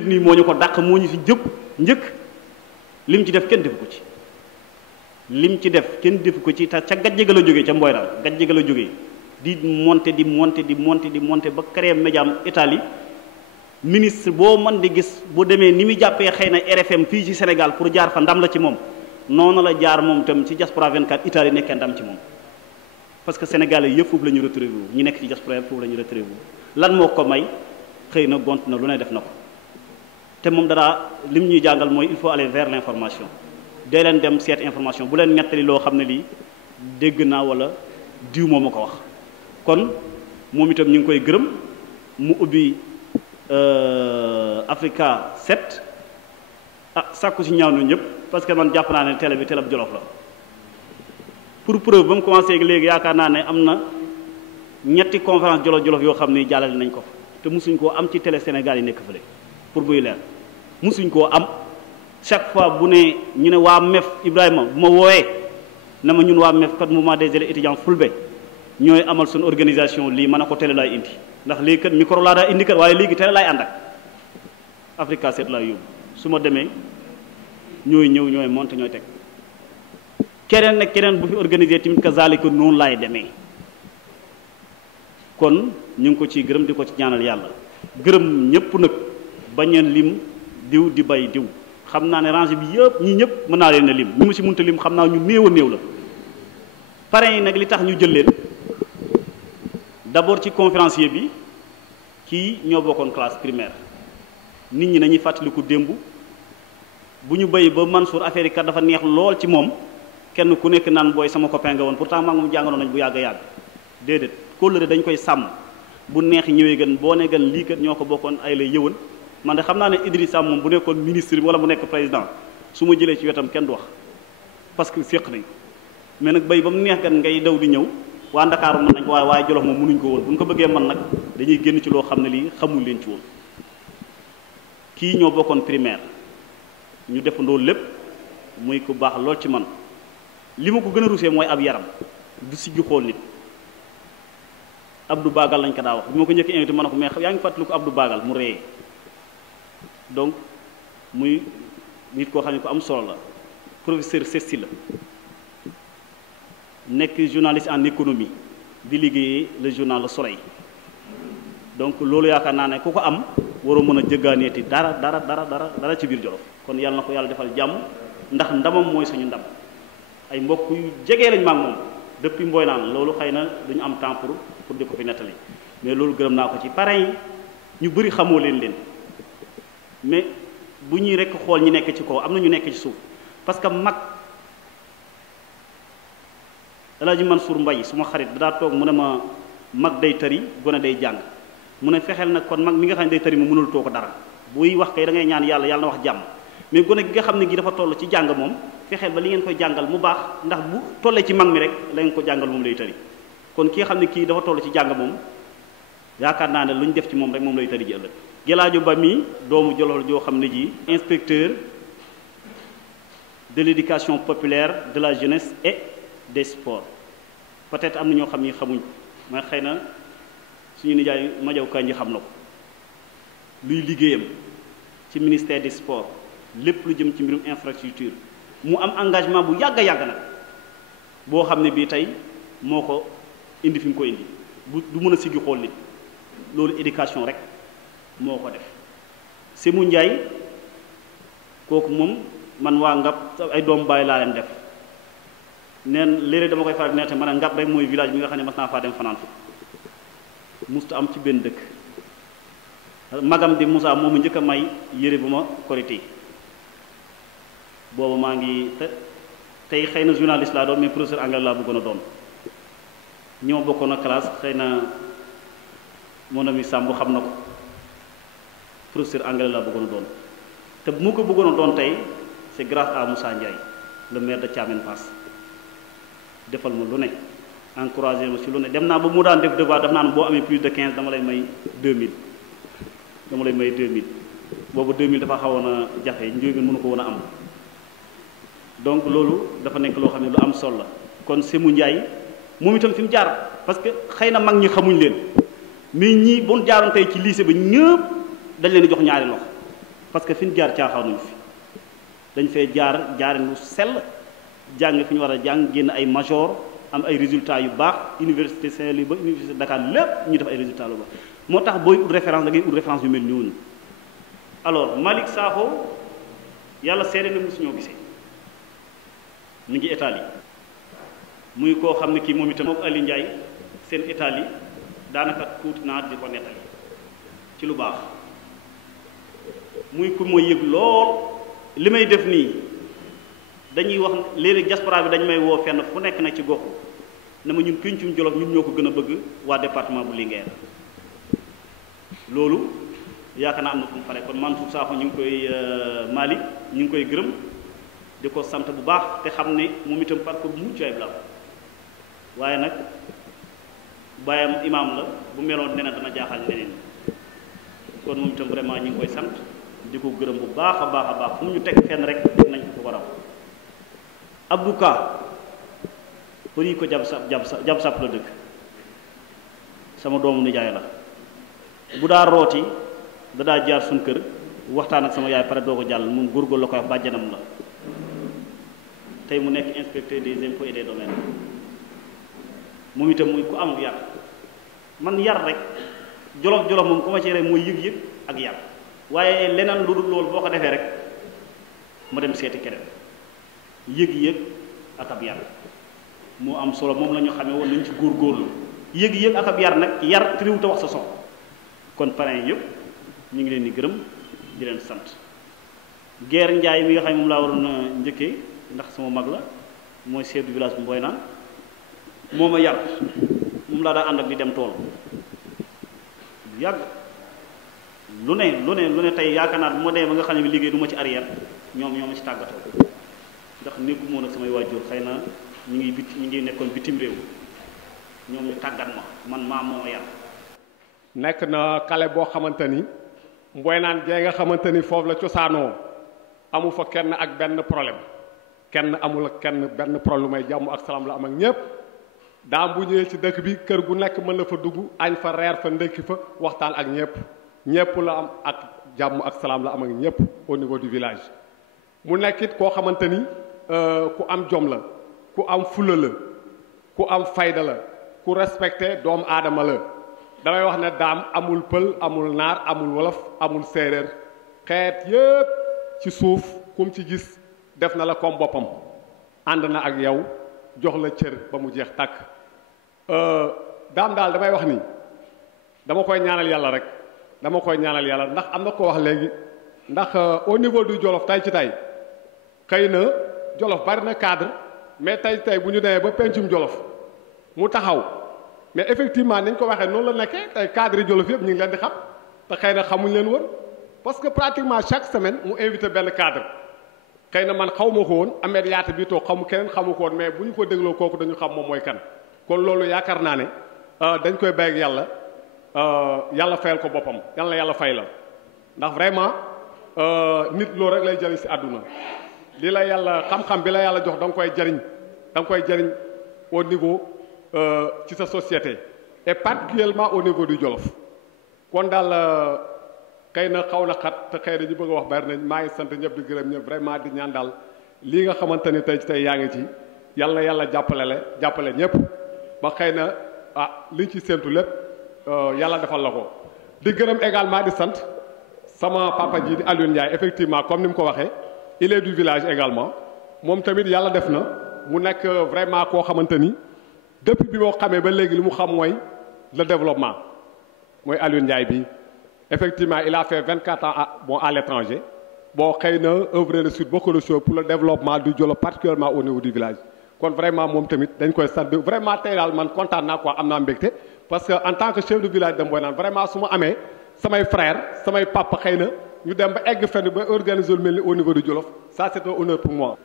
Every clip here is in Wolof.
def nii moo ñu ko dàq moo ñu fi njëkk lim ci def kenn defu ko ci lim ci def kenn defu ko ci te ca gajje ga la jógee ca mboy daal gajje ga la jógee di monter ba créer média am Italie ministre boo mën di gis bu demee ni muy jàppee xëy na RFM fii ci Sénégal pour jaar fa ndam la ci moom noonu la jaar moom itam ci Diaspora 24 Italie nekkee ndam ci moom parce que sénégalais yëpp foofu la ñu retrouvé wu ñu nekk ci diaspora yëpp foofu la ñu retrouvé wu lan moo ko may xëy na gont na lu ne def na ko te moom dara lim ñuy jàngal mooy il faut aller vers l'information dee leen dem seet information bu leen nettali loo xam ne lii dégg naa wala diw moo ma ko wax kon moom itam ñu ngi koy gërëm mu ubbi Africa 7 sàkku si ñaaw na ñëpp parce que man jàpp naa ne télé bi télé bu Jolof la pour preuve ba mu commencé léegi yaakaar naa ne am na ñetti conférence jolof yoo xam ne jàllale nañ ko te mosuñ koo am ci télé Sénégal yi nekk fële pour buy leer mosuñ koo am chaque fois bu ne ñu ne waa MEF Ibrahima bu ma wooyee na ma ñun waa MEF kat mouvement des élèves étudiants Fulbe ñooy amal suñu organisation lii mën a ko télé laay indi ndax léegi kat micro laa daa indi kat waaye léegi télé laay ànd ak Africa 7 laay yóbbu su ma demee ñooy ñëw ñooy monté ñooy teg keneen nag keneen bu fi organisé tamit kazaalika noonu laay demee kon ñu ngi ko ciy gërëm di ko ci ñaanal yàlla gërëm ñëpp nag bañ a lim diw di bay diw xam naa ne rangée bi yëpp ñi ñëpp mën naa leen a lim ñu ma si mënta lim xam naa ñu néew a néew la parrain yi nag li tax ñu jël leen d'abord ci conférencier bi kii ñoo bokkoon classe primaire nit ñi nañuy fàttaliku démb bu ñu béy ba Mansour affaire yi kat dafa neex lool ci moom kenn ku nekk naan booy sama copain nga woon pourtant maa ngi moom jàngaloon nañ bu yàgg yàgg déedéet kóllëre dañ koy sàmm bu neex ñëwee gën boo ne gën lii kat ñoo ko bokkoon ay lay yëwan man de xam naa ne Idrissa moom bu nekkoon ministre wala mu nekk président su ma jëlee ci wetam kenn du wax parce que séq nañ mais nag béy ba mu neex gan ngay daw di ñëw waa Ndakaaru mën nañ ko waaye Jolof moom mënuñ ko woon bu ñu ko bëggee man nag dañuy génn ci loo xam ne lii xamul leen ci woon kii ñoo bokkoon primaire ñu defandoo lépp muy ku baax lool ci man li ma ko gën a rusee mooy ab yaram du siggi xool nit Abdou Bagal lañ ko daa wax bi ma ko njëkk invité ma ne ko mais yaa ngi fàttaliku Abdou Bagal mu reyee donc muy nit koo xam ne ko am solo la professeur Cesti la nekk journaliste en économie di liggéeyee le journal Le Soleil donc loolu yaakaar naa ne ku ko am waroo mën a jëggaaneeti dara ci biir Jolof kon yàlla na ko yàlla defal jàmm ndax ndamam mooy suñu ndam ay mbokk yu jegee lañ maag moom depuis Mboy naan loolu xëy na duñu am temps pour di ko fi nettali mais loolu gërëm naa ko ci parrain yi ñu bëri xamoo leen mais bu ñuy rekk xool ñi nekk ci kaw am na ñu nekk ci suuf parce que mag El Hadj Mansour Mbaye suma xarit daa toog mu ne ma mag day tari gone day jàng mu ne fexeel nag kon mag mi nga xam ne day tari mu mënul too ko dara buy wax kay da ngay ñaan yàlla na wax jàmm mais gone gi nga xam ne gi dafa toll ci jàng moom fexeel ba li ngeen koy jàngal mu baax ndax bu tollee ci mag mi rek la ngeen ko jàngal moom lay tari kon ki nga xam ne kii dafa toll ci jàng moom yaakaar naa ne lu ñu def ci moom rek moom lay tari ji ëllëg Gelaajo Ba mi doomu Jolof joo xam ne ji inspecteur de l'éducation populaire de la jeunesse et des sports peut-être am na ñoo xam ni xamuñ mais xëy na suñu nijaay Majaw Kanji xam na ko luy liggéeyam ci ministère des sports lépp lu jëm ci mbirum infrastructure mu am engagement bu yàgg nag boo xam ne bii tey moo ko indi fi mu ko indi du mën a siggi xool nit loolu éducation rek moo ko def Sémou Ndiaye kooku moom man waa Ngap ay doom bàyyi laa leen def neen léeg-léeg dama koy faral di nette man a Ngap rek mooy village bi nga xam ne mas naa faa dem fanaan fi musta am ci benn dëkk magam di Moussa moomu njëkk a may yére bu ma korité boobu maa ngi tey xëy na journaliste laa doon mais professeur anglais laa bëggoon a doon ñi ma bokkoon a classe xëy na mon ami Samb xam na ko professeur anglais laa bëggoon a doon te bu mu ko bëggoon a doon tey c'est grâce à Moussa Ndiaye le maire de Thiamène Pass defal ma lu ne encouragé ma ci lu ne dem naa ba mu daan def devoir daf naan boo amee plus de 15 dama lay may 2000 boobu 2000 dafa xawoon a jafe njóobeen mënu ko woon a am donc loolu dafa nekk loo xam ne lu am solo la kon Sémou Ndiaye moom itam fi mu jaar parce que xëy na mag ñi xamuñ leen mais ñii bon jaaroon tey ci lycée ba ñëpp dañ leen di jox ñaari loxo parce que fi ñu jaar caaxaanuñu fi dañ fee jaar jaarinu sell jàng fi ñu war a jàng génn ay major am ay résultats yu baax université Saint-Louis ba université Dakar lépp ñu def ay résultats lu baax moo tax booy ut référence da ngay ut référence yu mel noonu. alors Malick Sakho yàlla seede na mosuñoo gisee mi ngi Italie muy koo xam ne kii moom itam moom Aliou Ndiaye seen Italie daanaka tuuti naa di ko nettali ci lu baax muy ku ma yëg lool li may def nii dañuy wax léeg-léeg diaspora bi dañu may woo fenn fu nekk nag ci gox na ma ñun Pencum Jolof ñun ñoo ko gën a bëgg waa département bu Linguère loolu yaakaar naa am na fu mu fare kon Mansour Sakho ñu ngi koy Malick ñu ngi koy gërëm di ko sant bu baax te xam ne moom itam parcours bu mucc ayib la waaye nag bàyyam imaam la bu meloon neneen dana jaaxal neneen kon moom itam vraiment ñu ngi koy sant di ko gërëm bu baax a baax a baax fu mu ñu teg fenn rek nañ ko war a Abdou Ka pour yi ko jab sap la dëkk sama doomu nijaay la bu daa rooti da daa jaar suñ kër waxtaan ak sama yaay pare doo ko jàll moom góorgóorlu la koy wax bàjjanam la tey mu nekk inspecteur des impôts et des domaines moom itam muy ku am yar man yar rek jolof moom ku ma ci rek mooy yëg-yëg ak yar waaye leneen lu dul loolu boo ko defee rek ma dem seeti keneen yëg-yëg ak ab yar moo am solo moom la ñu xamee woon nañ ci góorgóorlu yëg-yëg ak ab yar nag yar triwut a wax sa son kon parrain yëpp ñu ngi leen di gërëm di leen sant Guère Ndiaye mi nga xam ne moom laa waroon a njëkkee ndax sama mag la mooy chef du village bu Mboy naan moo ma yar moom laa daa ànd ak di dem tool bu yàgg lu ne tey yaakaar naa bu ma demee ba nga xam ne bi liggéey du ma ci arrière ñoo ma ci tàggatoo ndax nekku moo nag samay waajur xëy na ñu ngi nekkoon bitim réew ñoom ñu tàggat man maa moo yar nekk na xale boo xamante ni Mboy naan jee nga xamante ni foofu la cosaanoo amu fa kenn ak benn problème kenn amul ak kenn benn problème ay jàmm ak salaam la am ak ñëpp daam bu ñëwee ci dëkk bi kër gu nekk mën na fa dugg añ fa reer fa ndekki fa waxtaan ak ñëpp la am ak jàmm ak salaam la am ak ñëpp au niveau du village mu nekkit koo xamante ni ku am jom la ku am fula la ku am fayda la ku respecté doomu aadama la damay wax ne daam amul pël amul naar amul wolof amul séeréer xeet yépp ci suuf kum ci gis def na la comme boppam ànd na ak yow jox la cër ba mu jeex tàkk daam daal damay wax ni dama koy ñaanal yàlla rek dama koy ñaanal yàlla ndax am na ko wax léegi ndax au niveau du Jolof tay ci tay xëy na Jolof bari na cadre mais tey bu ñu demee ba pencum Jolof mu taxaw mais effectivement niñ ko waxee noonu la nekkee tey cadre yi Jolof yëpp ñu ngi leen di xam te xëy na xamuñ leen woon parce que pratiquement chaque semaine mu invité benn cadre xëy na man xaw ma ko woon Ahmed Yaata bi toog keneen xamu ko woon mais bu ñu ko dégloo kooku dañu xam moom mooy kan kon loolu yaakaar naa ne dañ koy bàyyi ak yàlla fayal ko boppam yàlla fay la ndax vraiment nit loolu rek lay jëriñ si àdduna li la yàlla xam-xam bi la yàlla jox da nga koy jëriñ au niveau ci sa société et particulièrement au niveau du Jolof kon daal xëy na xaw na xat te xëy na ñu bëgg a wax bari nañ maa ngi sant ñëpp di gërëm ñëpp vraiment di ñaan daal lii nga xamante ni tey yaa ngi ci yàlla jàppale ñëpp ba xëy na liñ ci séntu lépp yàlla defal la ko di gërëm également di sant sama papa ji di Alioune Ndiaye effectivement comme ni mu ko waxee il est du village également moom tamit yàlla def na mu nekk vraiment koo xamante ni depuis bi moo xamee ba léegi li mu xam mooy le développement mooy Alioune Ndiaye bi effectivement il a fait 24 ans à l'étranger bon xëy na œuvrer sur beaucoup de choses pour le développement du Jolof particulièrement au niveau du village kon vraiment moom tamit dañ koy sant vraiment tey daal man kontaan naa quoi am naa mbégte parce que en tant que chef de village de Mboye Nane vraiment su ma amee samay frère samay papa xëy na ñu dem ba egg fenn ba organiser lu mel ni au niveau du Jolof ça c'est un honneur pour moi.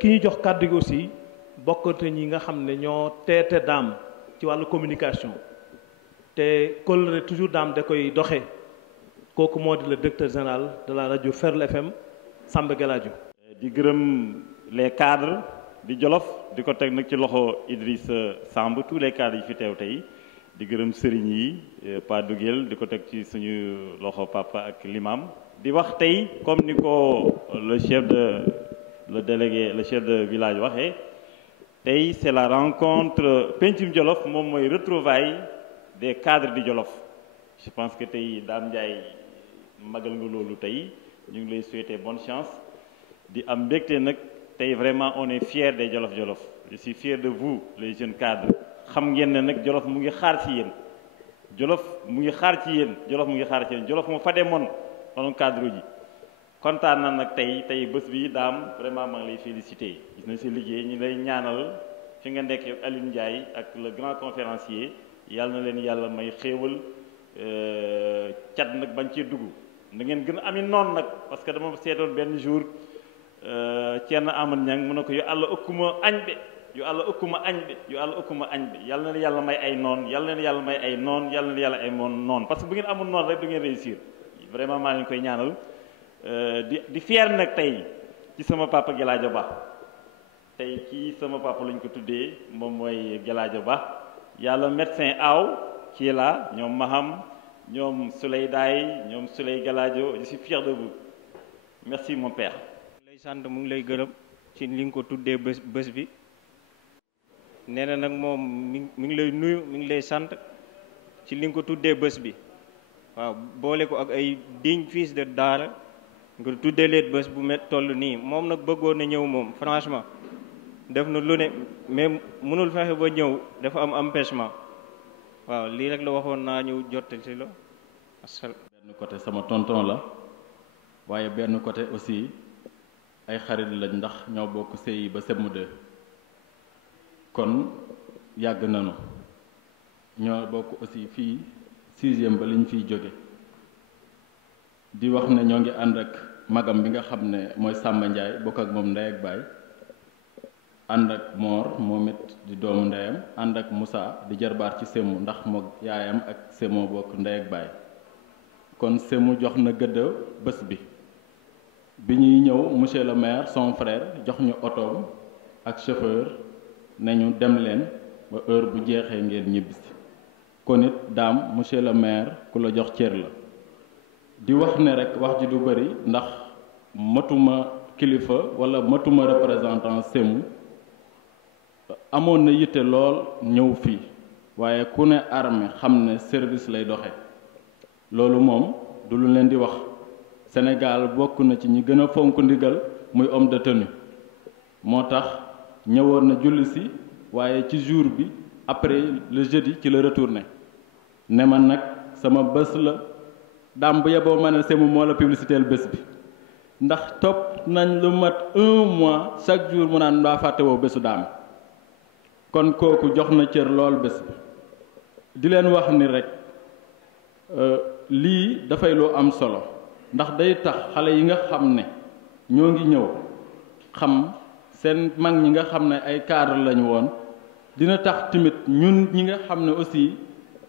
ki ñu jox kàddu gi aussi bokkante ñi nga xam ne ñoo teete daam ci wàllu communication te kóllëre toujours daam da koy doxee kooku moo di le directeur général de la rajo Ferl FM Samba Galadio. di gërëm les cadres di Jolof di ko teg nag ci loxo Idrissa Samb tous les cadres yi fi teew tey di gërëm sëriñ yi Pa Dugel di ko teg ci suñu loxo papa ak l'imam di wax tey comme ni ko le chef de village waxee tey c'est la rencontre Pencum Jolof moom mooy retrouvaille des cadres du Jolof. Je pense que tey Dame Ndiaye magal nga loolu tey ñu ngi lay souhaiter bonne chance di am mbégte nag tey vraiment on est fiers des Jolof je suis fier de vous les jeunes cadres xam ngeen ne nag Jolof mu ngi xaar ci yéen Jolof mu ngi xaar ci yéen Jolof mu ngi xaar ci yéen Jolof moo fa demoon onon cadre ji kontaan na nag tey bés bi Dame vraiment maa ngi lay féliciter gis nañ sa liggéey ñu lay ñaanal fi nga nekk yow Alioune Ndiaye ak le grand conférencier yàlla na leen yàlla may xéewal cat nag bañ cee dugg da ngeen gën a ami noonu nag parce que dama seetoon benn jour Thierno Amadou Niang mu ne ko yu àlla ëkkuma añ be yu àlla ëkkuma añ be yu àlla ëkkuma añ be yàlla na leen yàlla may ay noon yàlla na leen yàlla may ay noon yàlla na leen yàlla ay noon parce que bu ngeen amul noonu rek du ngeen réussir vraiment maa leen koy ñaanal di fier nag tey ci sama papa Gelaajo Ba tey kii sama papa lañ ko tuddee moom mooy Gelaajo Ba yàlla médecin aaw qui est là ñoom Maham ñoom Souley Daay ñoom Souley Gelaajo je suis fier de vous merci mon père. lay sant mu ngi lay gërëm ci li nga ko tuddee bés bi nee na nag moom mi ngi lay nuyu mi ngi lay sant ci li nga ko tuddee bés bi waaw boole ko ak ay digne fils de daara nga tuddee leen bés bu met toll nii moom nag bëggoon na ñëw moom franchement def na lu ne mais mënul fexe ba ñëw dafa am empêchement waaw lii rek la waxoon naa ñu jottali si la asal benn côté sama tonton la waaye benn côté aussi ay xarit lañ ndax ñoo bokk CI ba CM2 kon yàgg nañu ñoo bokk aussi fii 6e ba liñ fiy jóge di wax ne ñoo ngi ànd ak magam bi nga xam ne mooy Samba Ndiaye bokk ak moom ndey ak baay ànd ak Mor moom it di doomu ndeyam ànd ak Moussa di jarbaar ci Sémou ndax moog yaayam ak Sémou bokk ndey ak baay kon Sémou jox na gëdd bés bi ñuy ñëw monsieur le maire son frère jox ñu otoom ak chauffeur nañu dem leen ba heure bu jeexee ngeen ñibbisi kon it Dame monsieur le maire ku la jox cër la di wax ne rek wax ji du bëri ndax matuma kilifa wala matuma représentant Sémou amoon na yitte lool ñëw fii waaye ku ne armée xam ne service lay doxe loolu moom du lu leen di wax Sénégal bokk na ci ñi gën a fonk ndigal muy homme de tenue moo tax ñëwoon na julli si waaye ci jour bi après le jeudi ci la retourné ne ma nag sama bés la Dame bu yeboo ma ne Sémou moo la publicitéel bés bi ndax topp nañ lu mat 1 mois chaque jour mu naan mbaa fàtte woo bésu Dame kon kooku jox na cër lool bés bi di leen wax ni rek lii dafay lu am solo ndax day tax xale yi nga xam ne ñoo ngi ñëw xam seen mag ñi nga xam ne ay cadre lañu woon dina tax tamit ñun ñi nga xam ne aussi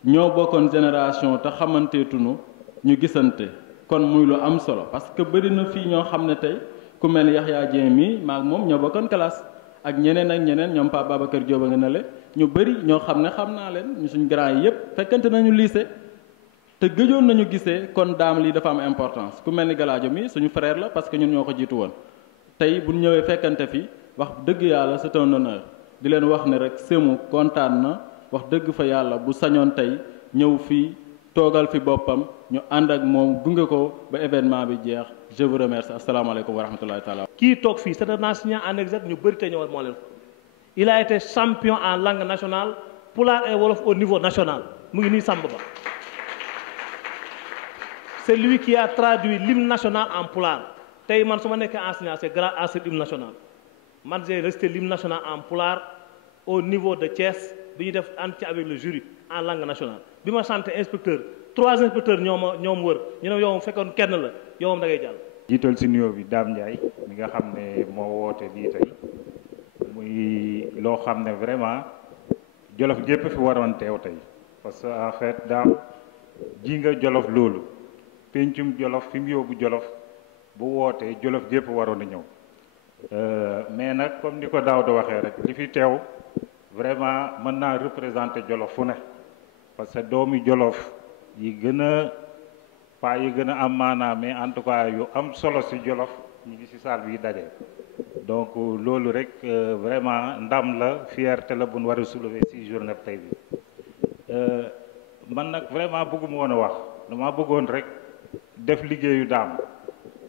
ñoo bokkoon génération te xamanteetunu ñu gisante kon muy lu am solo parce que bëri na fii ñoo xam ne tey ku mel ni Yaxya Dieng mi maag moom ñoo bokkoon classe ak ñeneen ñoom Pape Babacar Diop a nga ne le ñu bëri ñoo xam ne xam naa leen ñu suñ grand yi yëpp fekkante nañu lycée te gëjoon nañu gisee kon Dame lii dafa am importance ku mel ni Galaajo mi suñu frère la parce que ñun ñoo ko jiitu woon tey bu ñëwee fekkante fi wax dëgg yàlla c'est un honneur di leen wax ne rek Sémou kontaan na wax dëgg fa yàlla bu sañoon tey ñëw fii toogal fi boppam ñu ànd ak moom gunge ko ba événement bi jeex je vous remercie asalaamaaleykum wa rahmatullahi taala. kii toog fii c'est un enseignant en exercice ñu bëri te ñëwoon moo leen ko il a été champion en langue nationale pulaar et wolof au niveau national mu ngi nii Samba Ba c'est lui qui a traduit l'hymne national en pulaar tey man su ma nekkee enseignant c'est grâce à cet hymne national man j'ai resté l'hymne national en pulaar au niveau de Thiès bi ñu def entretien avec le jury en langue nationale bi ma sant inspecteur 3 inspecteurs ñoom wër ñu ne yow fekkoon kenn la yow moom da ngay jàll. jiital si nuyoo bi Dame Ndiaye mi nga xam ne moo woote lii tey muy loo xam ne vraiment Jolof gépp fi waroon teew tey parce que en fait Dame ji nga Jolof loolu pencum Jolof fi mu yóbbu Jolof bu wootee Jolof gépp waroon a ñëw mais nag comme ni ko Daouda waxee rek li fi teew vraiment mën naa représenter Jolof fu ne parce que doomi Jolof yi gën a pas yu gën a am maanaam mais en tout cas yu am solo si Jolof ñu ngi si salle bi daje donc loolu rek vraiment ndam la fierté la bu ñu war a soulever si journée tey bi man nag vraiment bëgguma woon a wax dama bëggoon rek def liggéeyu daam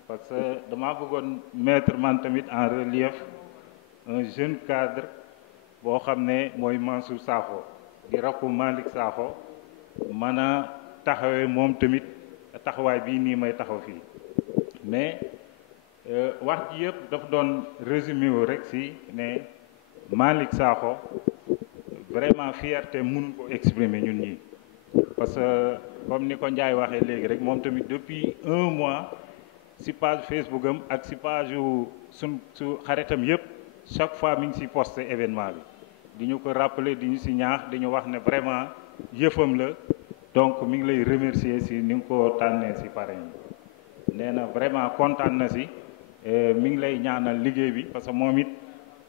parce que dama bëggoon mettre man tamit en relief un jeune cadre boo xam ne mooy Mansour Sakho di rakku Malick Sakho mën a taxawee moom tamit taxawaay bii nii may taxaw fii mais wax ji yëpp dafa doon résumé wu rek si ne Malick Sakho vraiment fierté mënu ko exprimer ñun ñii parce que comme ni ko Ndiaye waxee léegi rek moom tamit depuis 1 mois si page Facebook am ak si page yu su xaritam yëpp chaque fois mi ngi si posté événement bi di ñu ko rappeler di ñu si ñaax di ñu wax ne vraiment yëfam la donc mi ngi lay remercier si ni nga ko tànnee si parrain yi nee na vraiment kontaan na si mi ngi lay ñaanal liggéey bi parce que moom it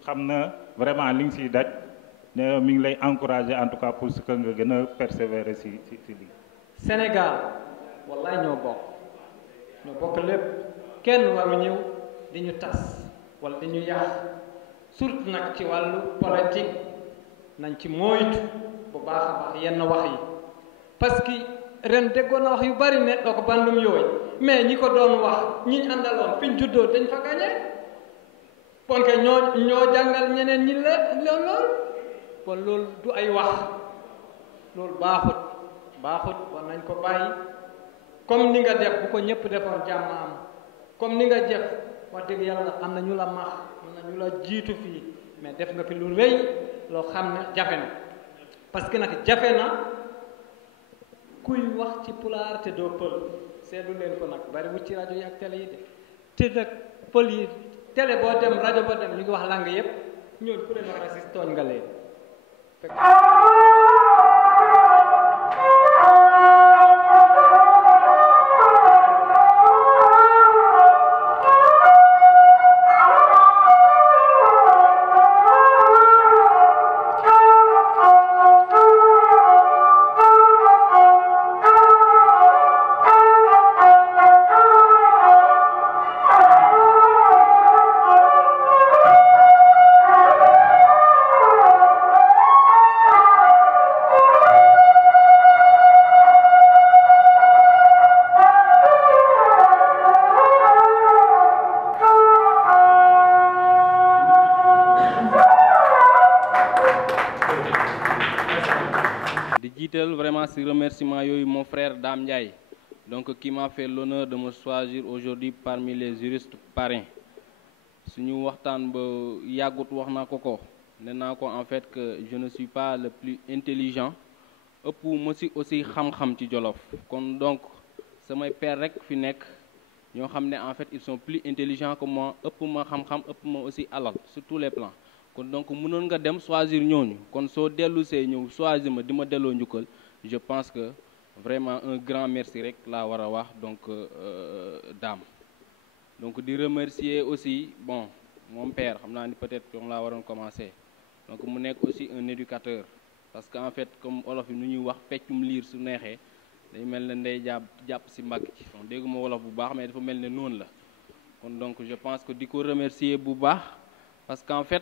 xam na vraiment li nga siy daj nee na mi ngi lay encourager en tout cas pour que nga gën a persévérer si lii. Sénégal wallaay ñoo bokk lépp kenn waru ñëw di ñu tas wala di ñu yàq surtout nag ci wàllu politique nañ ci moytu bu baax a baax yenn wax yi parce que ren déggoon na wax yu bari ne doo ko bandum yooyu mais ñi ko doon wax ñi àndaloon fi ñu juddoo dañ fa gañe kon que ñoo jàngal ñeneen ñi lool kon loolu du ay wax loolu baaxut war nañ ko bàyyi comme ni nga def bu ko ñëpp defoon jàmm am comme ni nga def wax dëgg yàlla am na ñu la max am na ñu la jiitu fii mais def nga fi lu rëy loo xam ne jafe na parce que nag jafe na kuy wax ci pulaar te doo pël seetlu leen ko nag bari wut ci rajo yi ak télé yi de te nag pël yi télé boo dem rajo boo dem ñu ngi wax langue yëpp ñoon ku leen wax raciste tooñ nga leen vraiment ces remerciements yooyu mon frère Dame Ndiaye donc qui m'a fait l'honneur de me choisir aujourd'hui parmi les juristes parrains suñu waxtaan ba yàggut wax naa ko nee naa ko en fait que je ne suis pas le plus intelligent ëpp ma si aussi xam-xam ci Jolof kon donc samay père rek fi nekk ñoo xam ne en fait ils sont plus intelligents que moi ëpp ma xam-xam ëpp ma aussi alal sur tous les plans kon donc mënoon nga dem choisir ñooñu kon soo dellu see ñëw choisir ma di ma delloo njukkal je pense que vraiment un grand merci rek laa war a wax donc Dame donc di remercier aussi bon mon père xam naa ni peut-être yoon laa waroon commencer donc mu nekk aussi un éducateur parce que en fait comme olof yi nu ñuy wax peccum liir su neexee day mel ne ndey jàpp si mbagg ci donc dégguma wolof bu baax mais dafa mel ne noonu la kon donc je pense que di ko remercier bu baax parce qu'en fait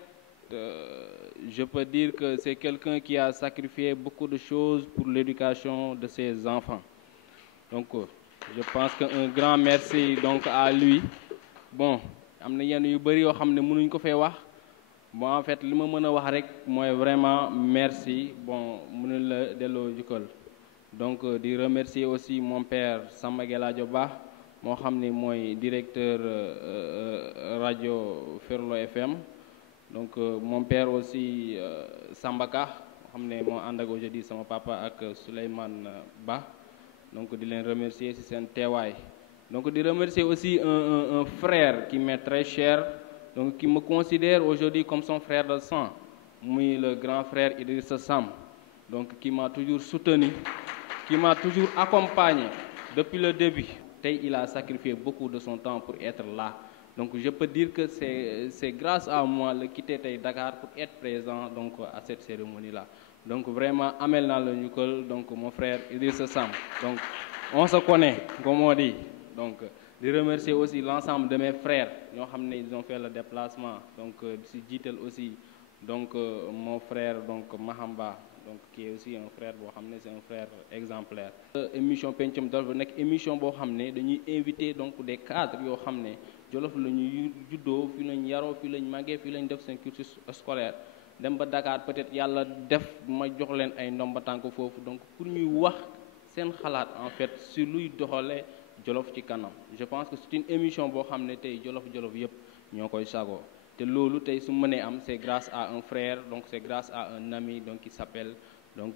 je peux dire que c'est quelqu'un qui a sacrifié beaucoup de choses pour l'éducation de ses enfants donc je pense que un grand merci donc à lui bon am na yenn yu bëri yoo xam ne mënuñ ko fee wax bon en fait li ma mën a wax rek mooy vraiment merci bon mënu la delloo jukkal donc di remercier aussi mon père Samba Geladio Ba moo xam ne mooy directeur rajo Ferlo FM donc mon père aussi Samba Ka moo xam ne moo ànd ak aujourd'hui sama papa ak Souleymane Ba donc di leen remercier ci seen teewaay donc di remercier aussi un frère qui m'est très cher donc qui me considère aujourd'hui comme son frère de sang muy le grand frère Idrissa Sam donc qui m'a toujours soutenu qui m'a toujours accompagné depuis le début tey il a sacrifié beaucoup de son temps pour être là donc je peux dire que c'est grâce à moi le quitter tey Dakar pour être présent donc à cette cérémonie là donc vraiment amel naa la njukkal donc mon frère Idrissa Sam donc on se connaît, comme on dit. Donc, de remercier aussi l'ensemble de mes frères. Ils ont fait le déplacement. Donc, si Jitel aussi, donc mon frère, donc Mahamba, donc qui est aussi un frère, c'est un frère exemplaire. Émission Pencum Jolof nek émission bo xamné dañuy inviter donc des cadres yo xamné Jolof lañuy juddo fi lañ yaro fi lañ maggé fi lañ def sen cursus scolaire dem ba Dakar peut-être yalla def ma jox len ay ndomba tank fofu donc pour ñuy wax sen xalaat en fait sur luy doxale Jolof ci kanam. Je pense que c'est une émission bo xamné tay Jolof yépp ñokoy sago. Et lolu tay su mëne am c'est grâce à un frère, donc c'est grâce à un ami donc qui s'appelle donc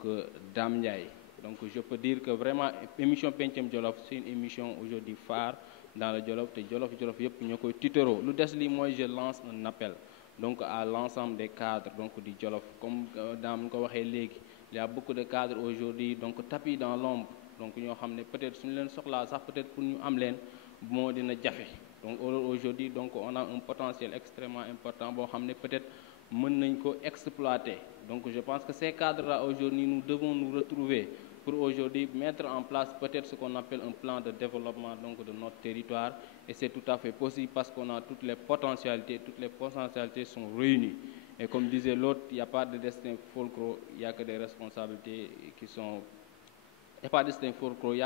Dame Ndiaye. Donc je peux dire que vraiment émission Pencum Jolof c'est une émission aujourd'hui phare dans le Jolof te Jolof yépp ñokoy tutero. Lu dess li moy je lance un appel donc à l'ensemble des cadres donc du Jolof comme Dame ko waxé légui, il y a beaucoup de cadres aujourd'hui donc tapis dans l'ombre. Donc ñoo xamné peut-être suñu leen soxla sax peut-être pour ñu am leen mo dina jafé. Donc aujourd'hui donc on a un potentiel extrêmement important bo xamné peut-être mën nañ ko exploiter. Donc je pense que ces cadres-là aujourd'hui nous devons nous retrouver pour aujourd'hui mettre en place peut-être ce qu'on appelle un plan de développement donc de notre territoire et c'est tout à fait possible parce qu'on a toutes les potentialités sont réunies. Et comme disait l'autre, il n'y a pas de destin folklore, il n'y a que des responsabilités qui sont il n'y a pas de destin folklore, il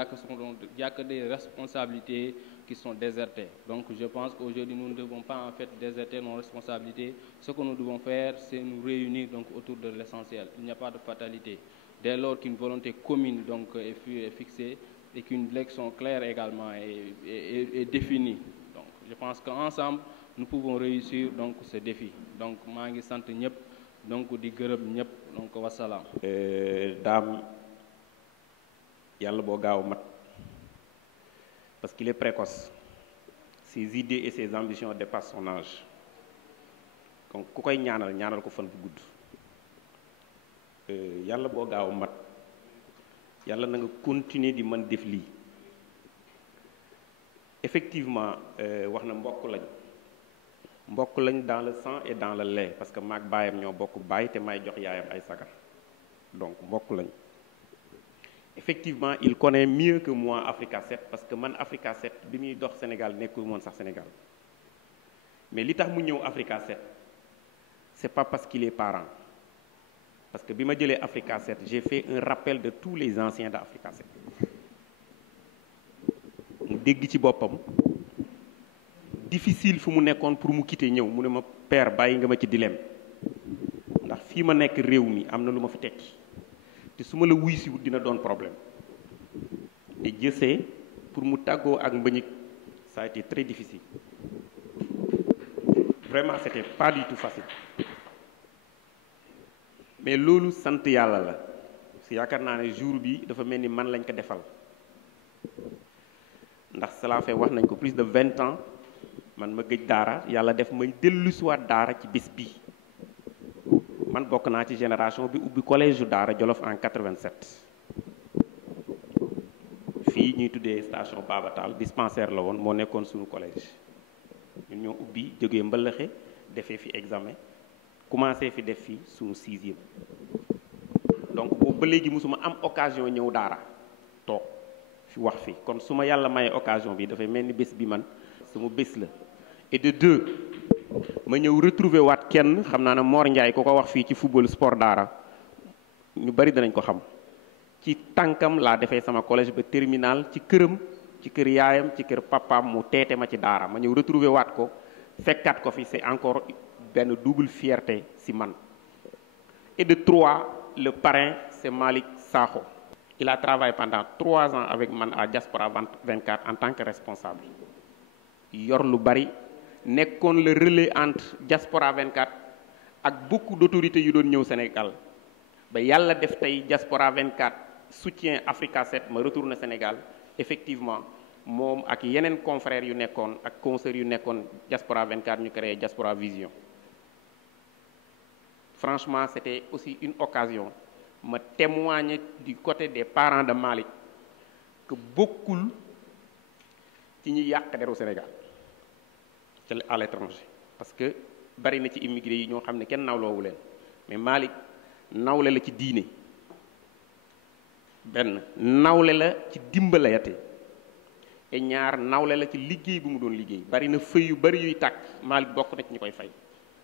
n'y a que des responsabilités qui sont désertées. Donc je pense qu'aujourd'hui nous ne devons pas en fait déserter nos responsabilités. Ce que nous devons faire, c'est nous réunir donc autour de l'essentiel. Il n'y a pas de fatalité. Dès lors qu'une volonté commune donc est fixée et qu'une direction claire également est définie. Donc je pense qu'ensemble nous pouvons réussir donc ce défi. Donc mangi sant ñep donc di gërëm ñep donc wassalam. Dame yalla bo gaaw mat parce qu'il est précoce. Ses idées et ses ambitions dépassent son âge. Donc ku koy ñaanal ko fan bu gudd. Yalla bo gaaw mat yalla na nga continuer di mën def li. Effectivement wax na mbokk lañ dans le sang et dans le lait parce que maag baayam ñoo bokk baay te may jox yaayam ay sagar donc mbokk lañ. Effectivement il connaît mieux que moi Africa 7 parce que man Africa 7 bi muy dox Sénégal nekkul woon sax Sénégal mais li tax mu ñëw Africa 7 c'est pas parce qu'il est parent parce que bi ma jëlee Africa 7 j'ai fait un rappel de tous les anciens d'Africa 7 mu dégg ci boppam difficile fu mu nekkoon pour mu quitter ñëw mu ne ma père bàyyi nga ma ci dilemme ndax fii ma nekk réew mi am na lu ma fi tekki te su ma la wuy si wut dina doon problème et Dieu sait pour mu tàggoo ak Mbagnick ça a été très difficile vraiment c'était pas du tout facile mais loolu sant yàlla la si yaakaar naa ne jour bi dafa mel ni man lañ ko defal ndax cela fait wax nañ ko plus de 20 ans man ma gëj daara yàlla def may dellu siwaat daara ci bis bi man bokk naa ci génération bi ubbi collège daara Jolof en 87 fii ñuy tuddee station Babatal dispensaire la woon moo nekkoon suñu collège ñun ñoo ubbi jógee mbalaxe defee fi examen commencé fi def fi suñu 6e donc boobu ba léegi musuma am occasion ñëw daara toog fi wax fi kon su ma yàlla mayee occasion bi dafay mel ni bés bi man sama bés la et de deux ma ñëw retrouver waat kenn xam naa ne Mor Ndiaye ko wax fii ci football sport daara ñu bari danañ ko xam ci tànkam laa defee sama collège ba terminal ci këram ci kër yaayam ci kër papaam mu teete ma ci daara ma ñëw retrouver waat ko fekkaat ko fi c'est encore benn double fierté si man et de 3 le parrain c'est Malick Sakho il a travaillé pendant 3 ans avec man à Diaspora 24 en tant que responsable yor lu bari nekkoon le relais entre Diaspora 24 ak beaucoup d'autorités yu doon ñëw Sénégal ba yàlla def tey Diaspora 24 soutient Africa 7 ma retourne Sénégal effectivement moom ak yeneen confrères yu nekkoon ak consoeurs yu nekkoon Diaspora 24 ñu créé Diaspora Vision franchement c'était aussi une occasion ma témoigner du côté des parents de Malick que bokkul ci ñi yàq deru Sénégal à l'étranger parce que bari na ci immigré yi ñoo xam ne kenn nawloowu leen mais Malick nawle la ci diine benn nawle la ci dimbalayate et ñaar nawle la ci liggéey bu mu doon liggéey. bari na fëy yu bari yuy tàkk Malick bokk na ci ñu koy fay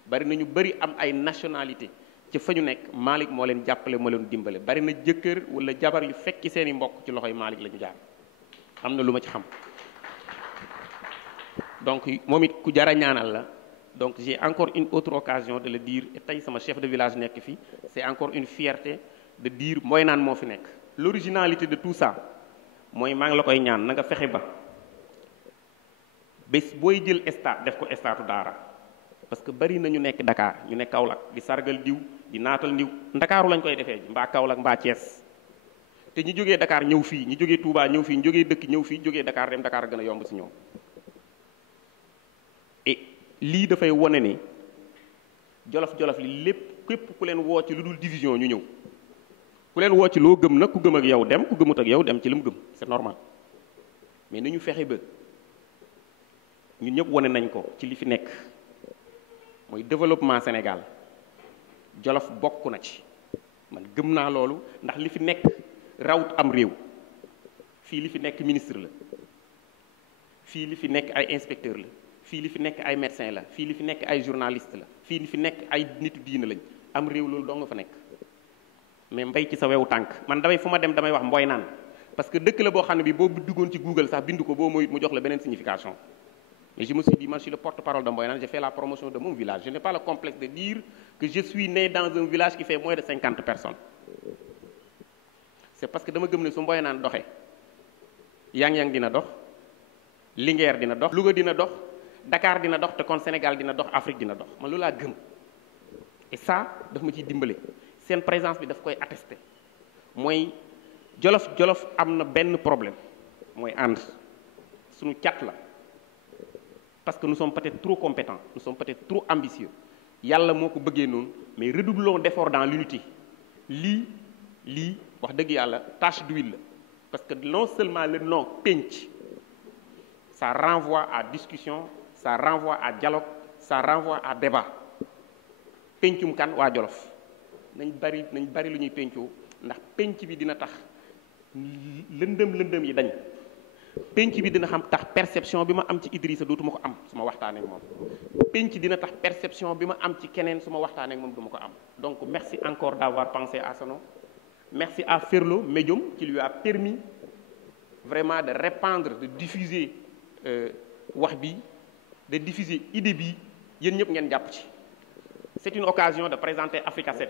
bari na ñu bari am ay nationalité ci fa ñu nekk Malick moo leen jàppale moo leen dimbale. bari na jëkkër wala jabar yu fekki seeni mbokk ci loxoy Malick la ñu jaar am na lu ma ci xam. donc moom it ku jara ñaanal la. donc j'ai encore une autre occasion de le dire et tey sama chef de village nekk fi c'est encore une fierté de dire Mboynaan moo fi nekk. l'originalité de tout ça mooy maa ngi la koy ñaan na nga fexe ba bés booy jël stade def ko stade daara parce que bari na ñu nekk Dakar ñu nekk Kaolack di sargal diw di naatal ndiw Ndakaaru lañ koy defee ji mbaa Kaolack mbaa Thiès te ñu jógee Dakar ñëw fii ñu jógee Touba ñëw fii ñu jógee dëkk ñëw fii jógee Dakar dem Dakar gën a yomb ci ñoom et lii dafay wone ne jolof-jolof li lépp képp ku leen woo ci lu dul division ñu ñëw ku leen woo ci loo gëm nag ku gëm ak yow dem ku gëmut ak yow dem ci li mu gëm c'est normal mais ni ñu fexe ba ñun ñëpp wone nañ ko ci li fi nekk mooy développement Sénégal jolof bokk na ci man gëm naa loolu ndax li fi nekk rawut am réew fii li fi nekk ministre la fii li fi nekk ay inspecteur la fii li fi nekk ay médecin la fii li fi nekk ay journaliste la fii li fi nekk ay nitu diina lañ am réew loolu doo nga fa nekk mais mbay ci sa wewu tànk man damay fu ma dem damay wax Mboynaan parce que dëkk la boo xam ne bi boo duggoon ci Google sax bind ko boo mooy mu jox la beneen signification mais je me suis dit man je suis le porte-parole de Mboynaan j'ai fait la promotion de mon village je n'ai pas le complexe de dire que je suis né dans un village qui fait moins de 50 personnes c'est parce que dama gëm ne su Mboynaan doxee Yang-Yang dina dox Linguère dina dox Louga dina dox Dakar dina dox te kon Sénégal dina dox Afrique dina dox man loolu laa gëm et ça daf ma ciy dimbale seen présence bi daf koy attester mooy jolof am na benn problème mooy ànd suñu cat la parce que nous sommes peut-être trop compétents nous sommes peut-être trop ambitieux yàlla moo ko bëggee noonu mais redoublons d'efforts dans l'unité lii wax dëgg yàlla tache d'huile la parce que non seulement le nom penc ça renvoie à discussion ça renvoie à dialogue ça renvoie à débat pencum kan waa jolof nañ bari lu ñuy pencoo ndax penc bi dina tax lëndëm yi dañ penc bi dina xam tax perception bi ma am ci Idrissa dootuma ko am su ma waxtaanee ak moom penc dina tax perception bi ma am ci keneen su ma waxtaanee ak moom duma ko am donc merci encore d'avoir pensé à ce nom merci à Ferlo Médium qui lui a permis vraiment de répandre de diffuser wax bi de diffuser idée bi yéen ñëpp ngeen jàpp ci c'est une occasion de présenter Africa 7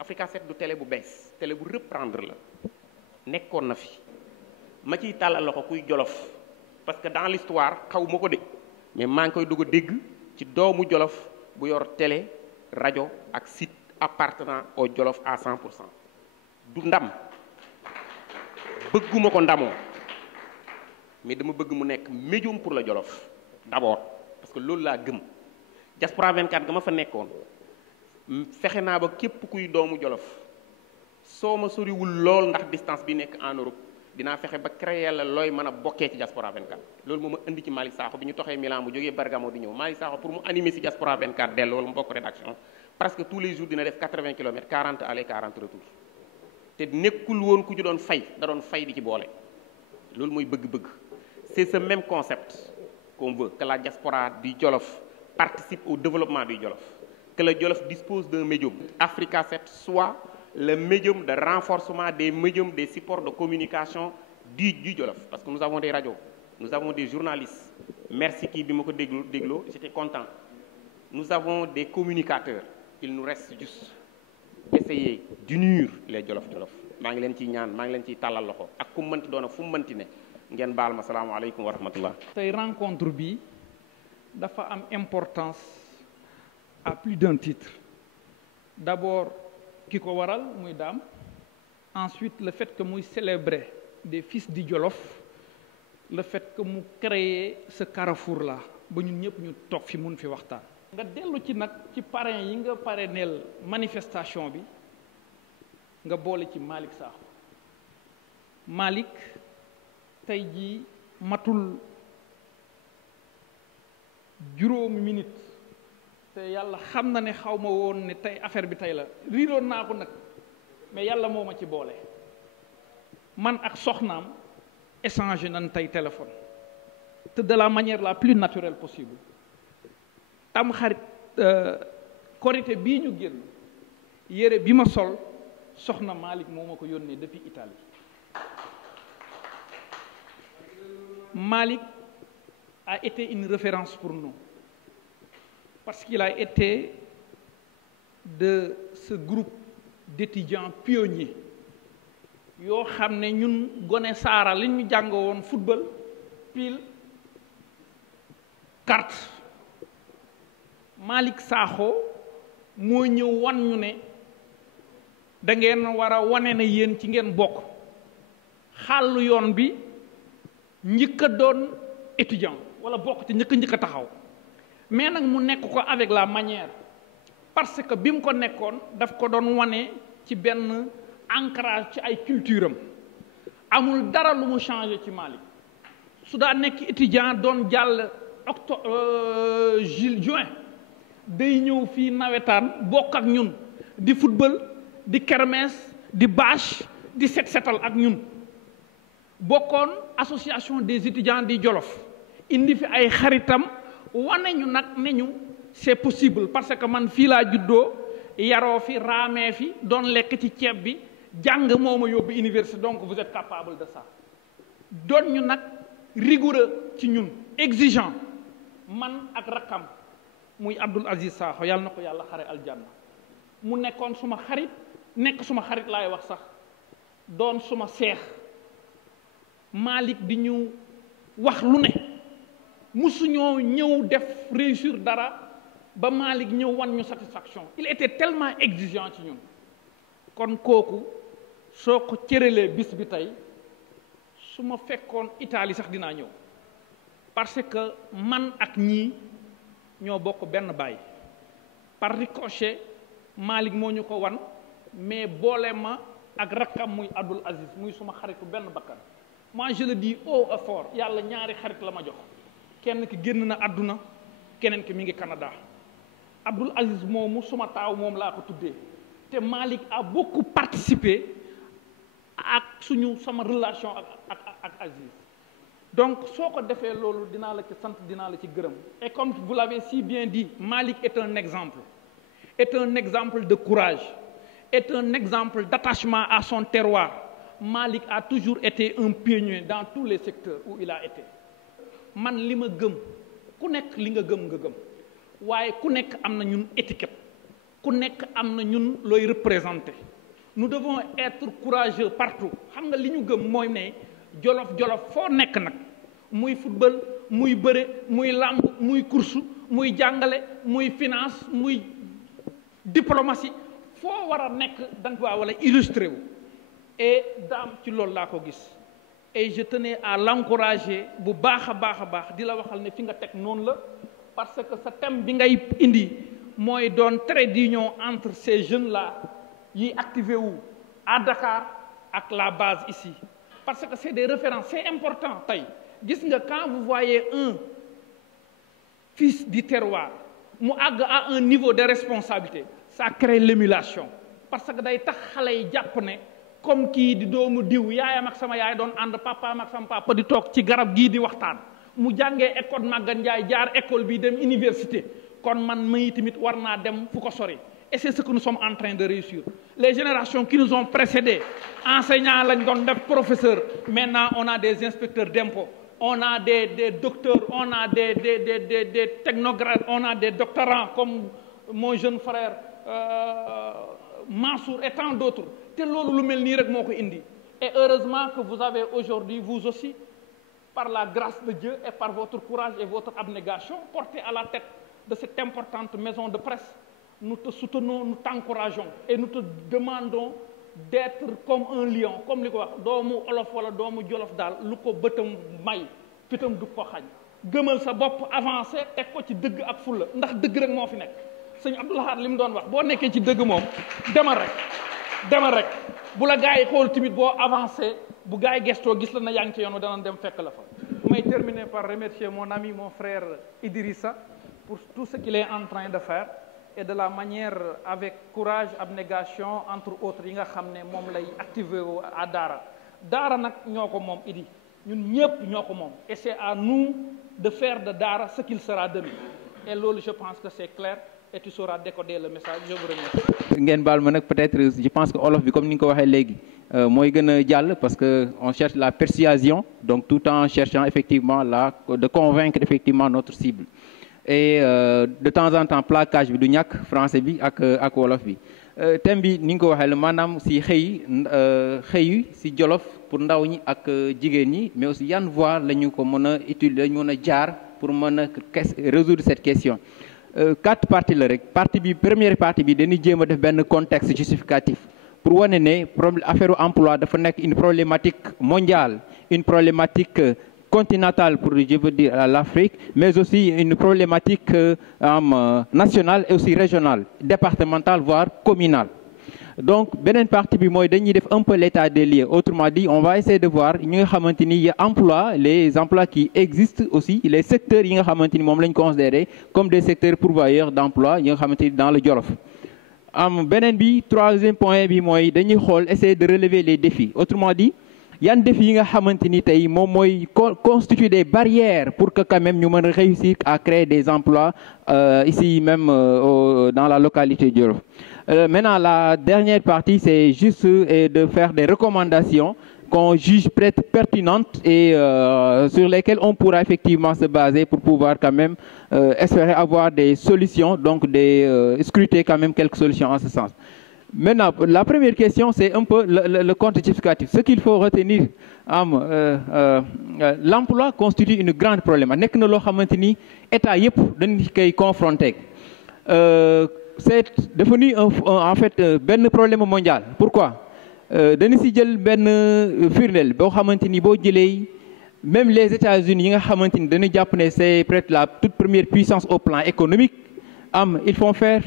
Africa 7 du télé bu bees télé bu reprendre la nekkoon na fi ma ciy tàllal loxo kuy jolof parce que dans l'histoire xaw ma ko de mais maa ngi koy dugg a dégg ci doomu jolof bu yor télé rajo ak site appartenant au jolof à 100%. du ndam bëgguma ko ndamoo mais dama bëgg mu nekk médium pour la jolof d'abord parce que loolu laa gëm Diaspora 24 ga ma fa nekkoon fexe naa ba képp kuy doomu jolof soo ma soriwul lool ndax distance bi nekk en Europe dinaa fexe ba créer la looy mën a bokkee ci Diaspora 24 loolu moo ma indi ci Malick Sakho bi ñu toxee Milan mu jógee Bergamo di ñëw Malick Sakho pour mu animer ci Diaspora 24 delloo wala mu bokk rédaction presque tous les jours dina def 80 kilomètres 40 aller 40 retour te nekkul woon ku ci doon fay da doon fay di ci boole loolu mooy bëgg-bëgg c'est ce même concept qu'on veut que la diaspora du Jolof participe au développement du Jolof que le Jolof dispose d'un médium Africa 7 soit le médium de renforcement des médiums des supports de communication du Jolof parce que nous avons des radios nous avons des journalistes merci kii bi ma ko dégloo j'étais content nous avons des communicateurs il nous reste juste essayer d'unir les Jolof maa ngi leen ciy ñaan maa ngi leen ciy tàllal loxo ak ku mënti doona fu mu mënti ne ngeen baal ma salaamaaleykum wa rahmatullah tey rencontre bi dafa am importance à plus d'un titre d'abord ki ko waral muy daam ensuite le fait que muy célébrer des fils du Jolof le fait que mu créer ce carrefour là ba ñun ñëpp ñu toog fi mun fi waxtaan nga dellu ci nag ci parrain yi nga parrainel manifestation bi nga boole ci Malick Sakho Malick tey jii matul juróomi minute te yàlla xam na ne xaw ma woon ne tey affaire bi tey la riiroon naa ko nag mais yàlla moo ma ci boole man ak soxnaam échanger nañ tey téléphone te de la manière la plus naturelle possible. tam xarit korité bii ñu génn yére bi ma sol soxna Malick moo ma ko yónnee depuis Italie. Malick a été une référence pour nous parce qu'il a été de ce groupe d'étudiants pionniers yoo xam ne ñun gone saara li ñu jàng woon football pile carte Malick Sakho moo ñëw wan ñu ne da ngeen war a wane ne yéen ci ngeen bokk xàllu yoon bi njëkk a doon étudiant wala bokk ci njëkk a taxaw mais nag mu nekk ko avec la manière parce que bi mu ko nekkoon daf ko doon wane ci benn ancrage ci ay culture am amul dara lu mu changé ci Malick su daa nekk étudiant doon jàll juin day ñëw fii nawetaan bokk ak ñun di football di kermesse di bâche di setal ak ñun bokkoon association des étudiants di Jolof indi fi ay xaritam wane ñu nag ne ñu c'est possible parce que man fii laa juddoo yaroo fi raamee fi doon lekk ci ceeb bi jàng moo ma yóbbu université donc vous êtes capable de ça doon ñu nag rigoureux ci ñun exigeant man ak rakkam muy Abdoul Aziz Sakho yàlla na ko yàlla xare aljanna mu nekkoon suma xarit nekk suma xarit laay wax sax doon suma seex Malick di ñu wax lu ne musuñoo ñëw def réussir dara ba Malick ñëw wan ñu satisfaction il était tellement exigeant ci ñun kon kooku soo ko cëralee bis bi tey su ma fekkoon Italie sax dinaa ñëw parce que man ak ñii ñoo bokk benn baay par ricochet Malick moo ñu ko wan mais boole ma ak rakkam muy Abdoul Aziz muy suma xaritu benn bakkan moi je le dis haut et fort yàlla ñaari xarit la ma jox kenn ki génn na àdduna keneen ki mi ngi Canada Abdoul Aziz moomu suma taaw moom laa ko tuddee te Malick a beaucoup participé ak sama relation ak Aziz donc soo ko defee loolu dinaa la ci sant dinaa la ci gërëm et comme vous l'avez si bien dit Malick est un exemple de courage est un exemple d'attachement à son terroir Malick a toujours été un pionnier dans tous les secteurs où il a été man li ma gëm ku nekk li nga gëm waaye ku nekk am na ñun étiquette ku nekk am na ñun looy représenter nous devons être courageux partout xam nga li ñu gëm mooy ne jolof foo nekk nag muy football muy bëre muy làmb muy course muy jàngale muy finance muy diplomatie foo war a nekk danga waa wala illustré wu et daam ci loolu laa ko gis et je tenais à l'encourager bu baax a baax di la waxal ne fi nga teg noonu la parce que sa thème bi ngay indi mooy doon trait d'union entre ces jeunes là yi activé wu à Dakar ak la base ici parce que c'est des références c'est important tey gis nga quand vous voyez un fils du terroir mu àgg à un niveau de responsabilité ça crée l'émulation parce que day tax xale yi jàpp ne comme kii di doomu diw yaayam ak sama yaay doon ànd papaam ak sama papa di toog ci garab gii di waxtaan mu jàngee école Maguette Ndiaye jaar école bi dem université kon man mii tamit war naa dem fu ko sori et c'est ce que nous sommes en train de réussir les générations qui nous ont précédés enseignants lañ doon def professeurs maintenant on a des inspecteurs d'impôts on a des docteurs on a des technocrates on a des doctorants comme mon jeune frère Mansour et tant d'autres te loolu lu mel nii rek moo ko indi et heureusement que vous avez aujourd'hui vous aussi par la grâce de Dieu et par votre courage et votre abnégation porté à la tête de cette importante maison de presse nous te soutenons nous t'encourageons et nous te demandons d'être comme un lion comme li ko wax doomu olof wala doomu jolof daal lu ko bëtam may fitam du ko xañ gëmal sa bopp avancé teg ko ci dëgg ak fulla ndax dëgg rek moo fi nekk sëñ Abdou Lahad li mu doon wax boo nekkee ci dëgg moom demal rek bu la gars yi xool tamit boo avancé bu gars yi gestoo gis la na yaa ngi ci yoon dana dem fekk la fa may terminer par remercier mon ami mon frère Idrissa pour tout ce qu'il est en train de faire et de la manière avec courage abnégation entre autres yi nga xam ne moom lay activé à Daara daara nag ñoo ko moom Idi ñun ñëpp ñoo ko moom et c'est à nous de faire de daara ce qu'il sera demain et loolu je pense que c'est clair et tu sauras décoder le message. Je vous remercie. ngeen baal ma nag peut-être je pense que olof bi comme ni nga ko waxee léegi mooy gën a jàll parce que on cherche la persuasion donc tout en cherchant effectivement de convaincre effectivement notre cible et de temps en temps plaquage bi du ñàkk français bi ak wolof bi thème bi ni nga ko waxee la maanaam si xëy si Jolof pour ndaw ñi ak jigéen ñi mais aussi yan voie la ñu ko mën a utiliser la ñu mën a jaar pour mën a résoudre cette question. 4 parties la rek première partie bi dañuy jéem a def benn contexte justificatif pour wane ne affaire emploi dafa nekk une problématique mondiale une problématique continentale pour je veux dire l'Afrique mais aussi une problématique nationale et aussi régionale départementale voire communale. Donc beneen partie bi mooy dañuy def un peu l'état des lieux autrement dit on va essayer de voir ñi nga xamante ni emploi les emplois qui existent aussi les secteurs yi nga xamante ni moom lañ considéré comme des secteurs pourvoyeurs d'emploi yi nga xamante ni dans le Jolof. beneen bi troisième point bi mooy dañuy xool essayer de relever les défis autrement dit yan défis yi nga xamante ni tey moom mooy constituer des barrières pour que quand même ñu mën a réussir à créer des emplois ici même dans la localité de Jolof. Maintenant, la dernière partie, c'est juste de faire des recommandations qu'on juge pertinentes et sur lesquelles on pourra effectivement se baser pour pouvoir quand même espérer avoir des solutions, donc scruter quand même quelques solutions en ce sens. Maintenant, la première question, c'est un peu le compte justificatif. Ce qu'il faut retenir, l'emploi constitue une grande problématique. Nekk na loo xamante ni état yëpp dañu koy confronter. C'est devenu en fait benn problème mondial. Pourquoi? Dañu si jël benn firndeel boo xamante ni boo jëlee même les États-Unis yi nga xamante ni dañu jàpp ne c'est peut-être la toute première puissance au plan économique. Ils font face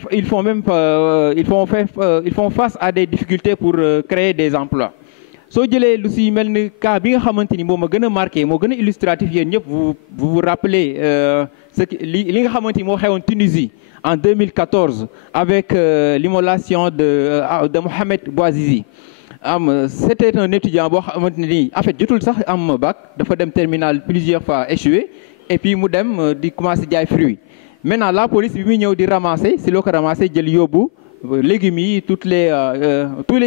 à des difficultés pour créer des emplois. soo jëlee lu si mel ni cas bi nga xamante ni moom a gën a marqué moo gën a illustratif yéen ñëpp vous vous rappelez li nga xamante ni moo xewoon Tunisie en 2014 avec l'immolation de Mohamed Bouazizi. C'était un étudiant boo xamante ni en fait jotul sax am bac dafa dem terminal plusieurs fois échoué et puis mu dem di commencer jaay fruits. Maintenant la police bi muy ñëw di ramasser si loo ko ramasser jël yóbbu légumes yi tous les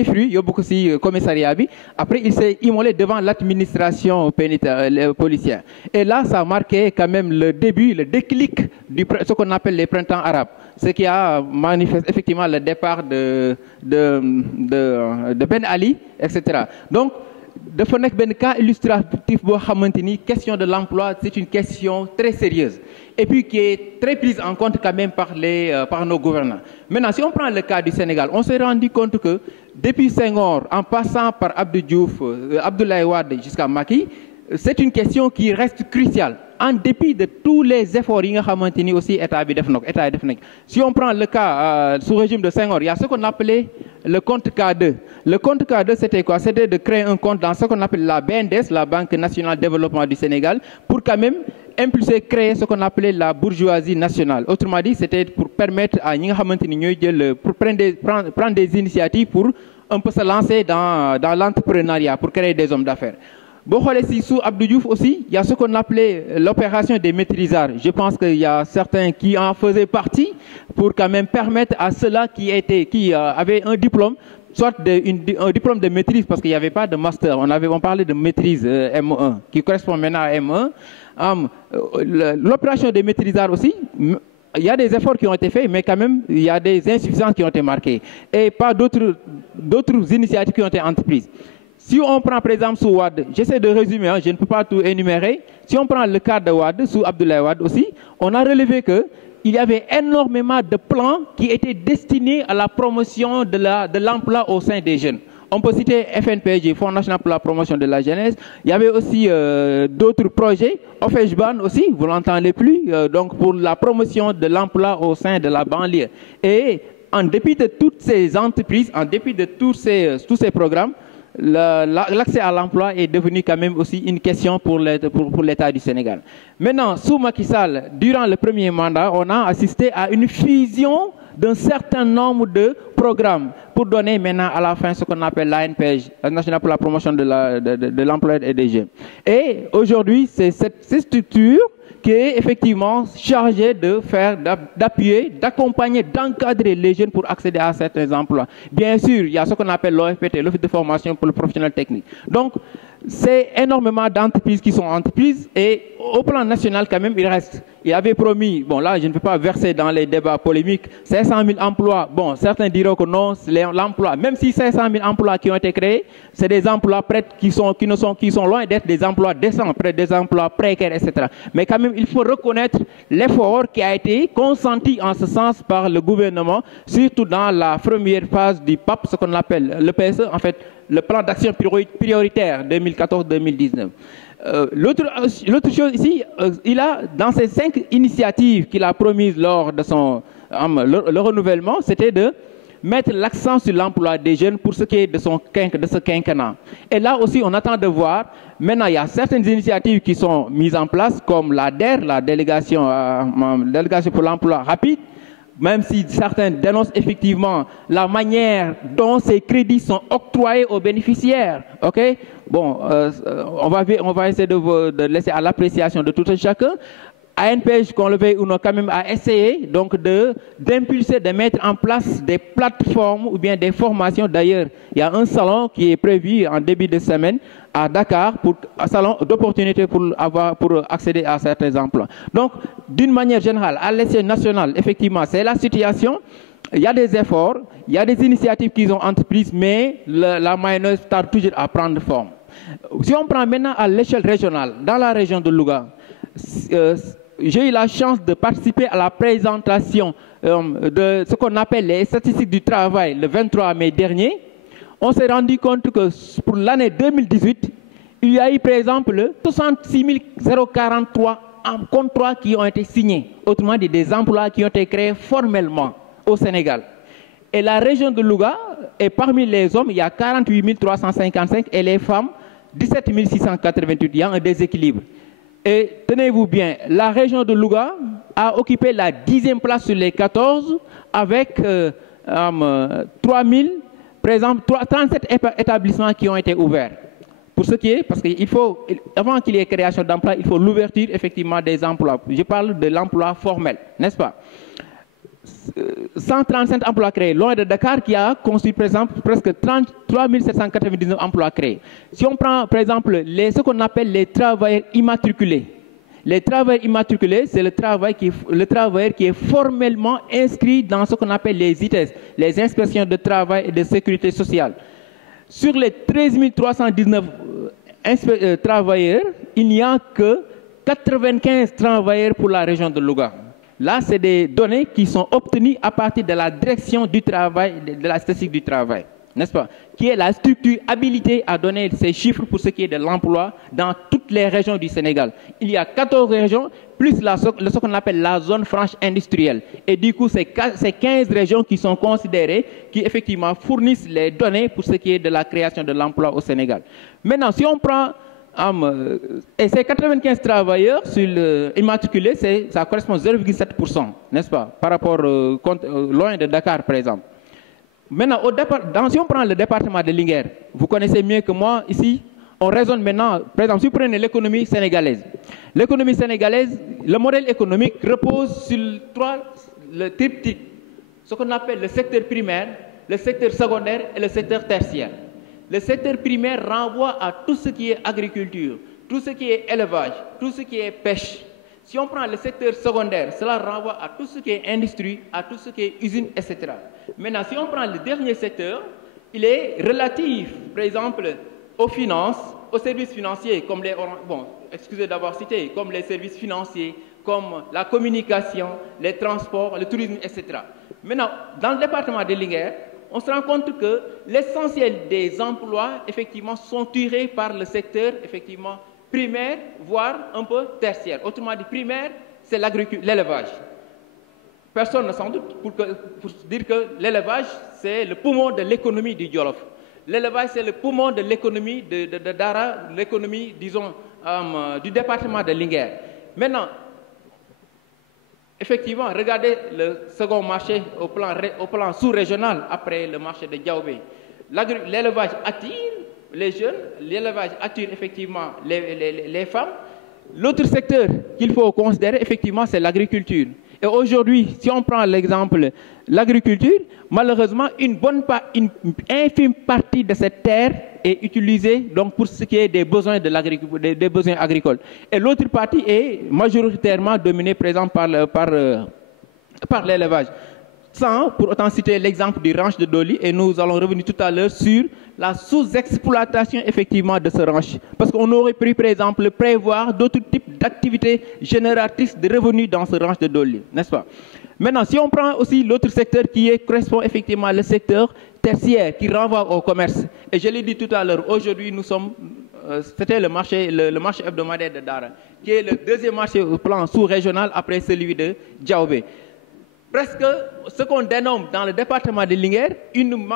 fruits yóbbu ko ci commissariat bi après il s'est immolé devant l'administration policière et là ça a marqué quand même le début le déclic du ce qu'on appelle les printemps arabes ce qui a manifesté effectivement le départ de Ben Ali etc. Donc dafa nekk benn cas illustratif boo xamante ni question de l'emploi c'est une question très sérieuse et puis qui est très prise en compte quand même par nos gouvernants. Maintenant, si on prend le cas du Sénégal, on s'est rendu compte que depuis Senghor, en passant par Abdou Diouf, Abdoulaye Wade jusqu'à Macky, c'est une question qui reste cruciale en dépit de tous les efforts yi nga xamante ni aussi état bi def na ko état yi def na ko. Si on prend le cas sous régime de Senghor, il y a ce qu'on appelait le compte K2. Le compte K2, c'était quoi? C'était de créer un compte dans ce qu'on appelle la BNDES, la Banque nationale de développement du Sénégal, pour quand même impulser, créer ce qu'on appelait la bourgeoisie nationale. Autrement dit, c'était pour permettre à ñi nga xamante ni ñooy jël pour prendre des initiatives pour un peu se lancer dans l'entrepreneuriat, pour créer des hommes d'affaires. Boo xoolee si sous Abdou Diouf aussi, il y a ce qu'on appelait l'opération des maîtrisards. Je pense qu'il y a certains qui en faisaient partie pour quand même permettre à ceux-là qui avaient un diplôme, soit un diplôme de maîtrise, parce qu'il n'y avait pas de master. On parlait de maîtrise M1, qui correspond maintenant à M1. L'opération des maîtrisards aussi, il y a des efforts qui ont été faits, mais quand même, il y a des insuffisances qui ont été marquées. Et pas d'autres initiatives qui ont été entreprises. Si on prend par exemple sous Wade, j'essaie de résumer, je ne peux pas tout énumérer. Si on prend le cas de Wade, sous Abdoulaye Wade aussi, on a relevé qu'il y avait énormément de plans qui étaient destinés à la promotion de l'emploi au sein des jeunes. On peut citer FNPJ, Fonds national pour la promotion de la jeunesse. Il y avait aussi d'autres projets, OFEJBAN aussi, vous l'entendez plus, donc pour la promotion de l'emploi au sein de la banlieue. Et en dépit de toutes ces entreprises, en dépit de tous ces programmes, l'accès à l'emploi est devenu quand même aussi une question pour l'État du Sénégal. Maintenant, sous Macky Sall, durant le premier mandat, on a assisté à une fusion d'un certain nombre de programme pour donner maintenant à la fin ce qu'on appelle l'ANPJ, la Nationale pour la promotion de l'emploi et des jeunes. Et aujourd'hui, c'est cette structure qui est effectivement chargée de faire, d'appuyer, d'accompagner, d'encadrer les jeunes pour accéder à certains emplois. Bien sûr, il y a ce qu'on appelle l'OFPT, l'Office de formation pour le professionnel technique. Donc, c'est énormément d'entreprises qui sont entreprises et au plan national quand même il reste. Il avait promis, bon là je ne vais pas verser dans les débats polémiques, 500 000 emplois. Bon, certains diront que non, l'emploi, même si 500 000 emplois qui ont été créés, c'est des emplois qui sont loin d'être des emplois décents, des emplois précaires, etc. Mais quand même il faut reconnaître l'effort qui a été consenti en ce sens par le gouvernement, surtout dans la première phase du PAP, ce qu'on appelle le PSE, en fait, le plan d'action prioritaire 2014-2019. L'autre chose ici, il a, dans ces 5 initiatives qu'il a promises lors de le renouvellement, c'était de mettre l'accent sur l'emploi des jeunes pour ce qui est de ce quinquennat. Et là aussi, on attend de voir. Maintenant, il y a certaines initiatives qui sont mises en place, comme la DER, la délégation pour l'emploi rapide, même si certains dénoncent effectivement la manière dont ces crédits sont octroyés aux bénéficiaires. Ok? Bon, on va essayer de laisser à l'appréciation de tout un chacun. ANPJ, qu'on le veuille ou non, quand même a essayé donc d'impulser, de mettre en place des plateformes ou bien des formations. D'ailleurs, il y a un salon qui est prévu en début de semaine à Dakar, un salon d'opportunité pour accéder à certains emplois. Donc, d'une manière générale, à l'échelle nationale, effectivement, c'est la situation. Il y a des efforts, il y a des initiatives qu'ils ont entreprises, mais la mayonnaise tarde toujours à prendre forme. Si on prend maintenant à l'échelle régionale, dans la région de Louga, j'ai eu la chance de participer à la présentation de ce qu'on appelle les statistiques du travail le 23 mai dernier. On s'est rendu compte que pour l'année 2018, il y a eu par exemple 66 043 contrats qui ont été signés, autrement dit des emplois qui ont été créés formellement au Sénégal. Et la région de Louga, et parmi les hommes, il y a 48 355 et les femmes, 17 688. Il y a un déséquilibre. Et tenez-vous bien, la région de Louga a occupé la 10e place sur les 14 avec 37 établissements qui ont été ouverts. Pour ce qui est, parce qu'il faut, avant qu'il y ait création d'emplois, il faut l'ouverture effectivement des emplois. Je parle de l'emploi formel, n'est-ce pas? 137 emplois créés, loin de Dakar qui a construit par exemple presque 33 799 emplois créés. Si on prend par exemple ce qu'on appelle les travailleurs immatriculés, les travailleurs immatriculés, c'est le travailleur qui est formellement inscrit dans ce qu'on appelle les ITS, les inspections de travail et de sécurité sociale. Sur les 13 319 travailleurs, il n'y a que 95 travailleurs pour la région de Louga. Là, c'est des données qui sont obtenues à partir de la direction du travail, de la statistique du travail, n'est-ce pas? Qui est la structure habilitée à donner ces chiffres pour ce qui est de l'emploi dans toutes les régions du Sénégal. Il y a 14 régions, plus ce qu'on appelle la zone franche industrielle. Et du coup, c'est 15 régions qui sont considérées, qui effectivement fournissent les données pour ce qui est de la création de l'emploi au Sénégal. Maintenant, si on prend... et ces 95 travailleurs immatriculés, ça correspond à 0,7%, n'est-ce pas, par rapport loin de Dakar, par exemple. Maintenant, si on prend le département de Linguère, vous connaissez mieux que moi, ici, on raisonne maintenant, par exemple, si vous prenez l'économie sénégalaise. L'économie sénégalaise, le modèle économique repose sur le triptyque, ce qu'on appelle le secteur primaire, le secteur secondaire et le secteur tertiaire. Le secteur primaire renvoie à tout ce qui est agriculture, tout ce qui est élevage, tout ce qui est pêche. Si on prend le secteur secondaire, cela renvoie à tout ce qui est industrie, à tout ce qui est usine, etc. Maintenant, si on prend le dernier secteur, il est relatif, par exemple, aux finances, aux services financiers, comme excusez d'avoir cité, comme les services financiers, comme la communication, les transports, le tourisme, etc. Maintenant, dans le département de Linguère, on se rend compte que l'essentiel des emplois, effectivement, sont tirés par le secteur, effectivement, primaire, voire un peu tertiaire. Autrement dit, primaire, c'est l'élevage. Personne ne s'en doute pour dire que l'élevage, c'est le poumon de l'économie du Djolof. L'élevage, c'est le poumon de l'économie de Dara, l'économie, disons, du département de Linguère. Maintenant, effectivement, regardez le second marché au plan sous-régional après le marché de Diaobé. L'élevage attire les jeunes, l'élevage attire effectivement les femmes. L'autre secteur qu'il faut considérer, effectivement, c'est l'agriculture. Et aujourd'hui, si on prend l'exemple l'agriculture, malheureusement, une infime partie de cette terre est utilisée donc, pour ce qui est des besoins, des besoins agricoles. Et l'autre partie est majoritairement dominée, par exemple, par l'élevage. Sans pour autant citer l'exemple du ranch de Doli, et nous allons revenir tout à l'heure sur la sous-exploitation effectivement de ce ranch. Parce qu'on aurait pu, par exemple, prévoir d'autres types d'activités génératrices de revenus dans ce ranch de Doli, n'est-ce pas? Maintenant, si on prend aussi l'autre secteur qui correspond effectivement au secteur tertiaire, qui renvoie au commerce, et je l'ai dit tout à l'heure, aujourd'hui nous sommes, c'était le marché hebdomadaire de Dara, qui est le deuxième marché au plan sous-régional après celui de Diaobé. Presque ce qu'on dénomme dans le département de Linguère, une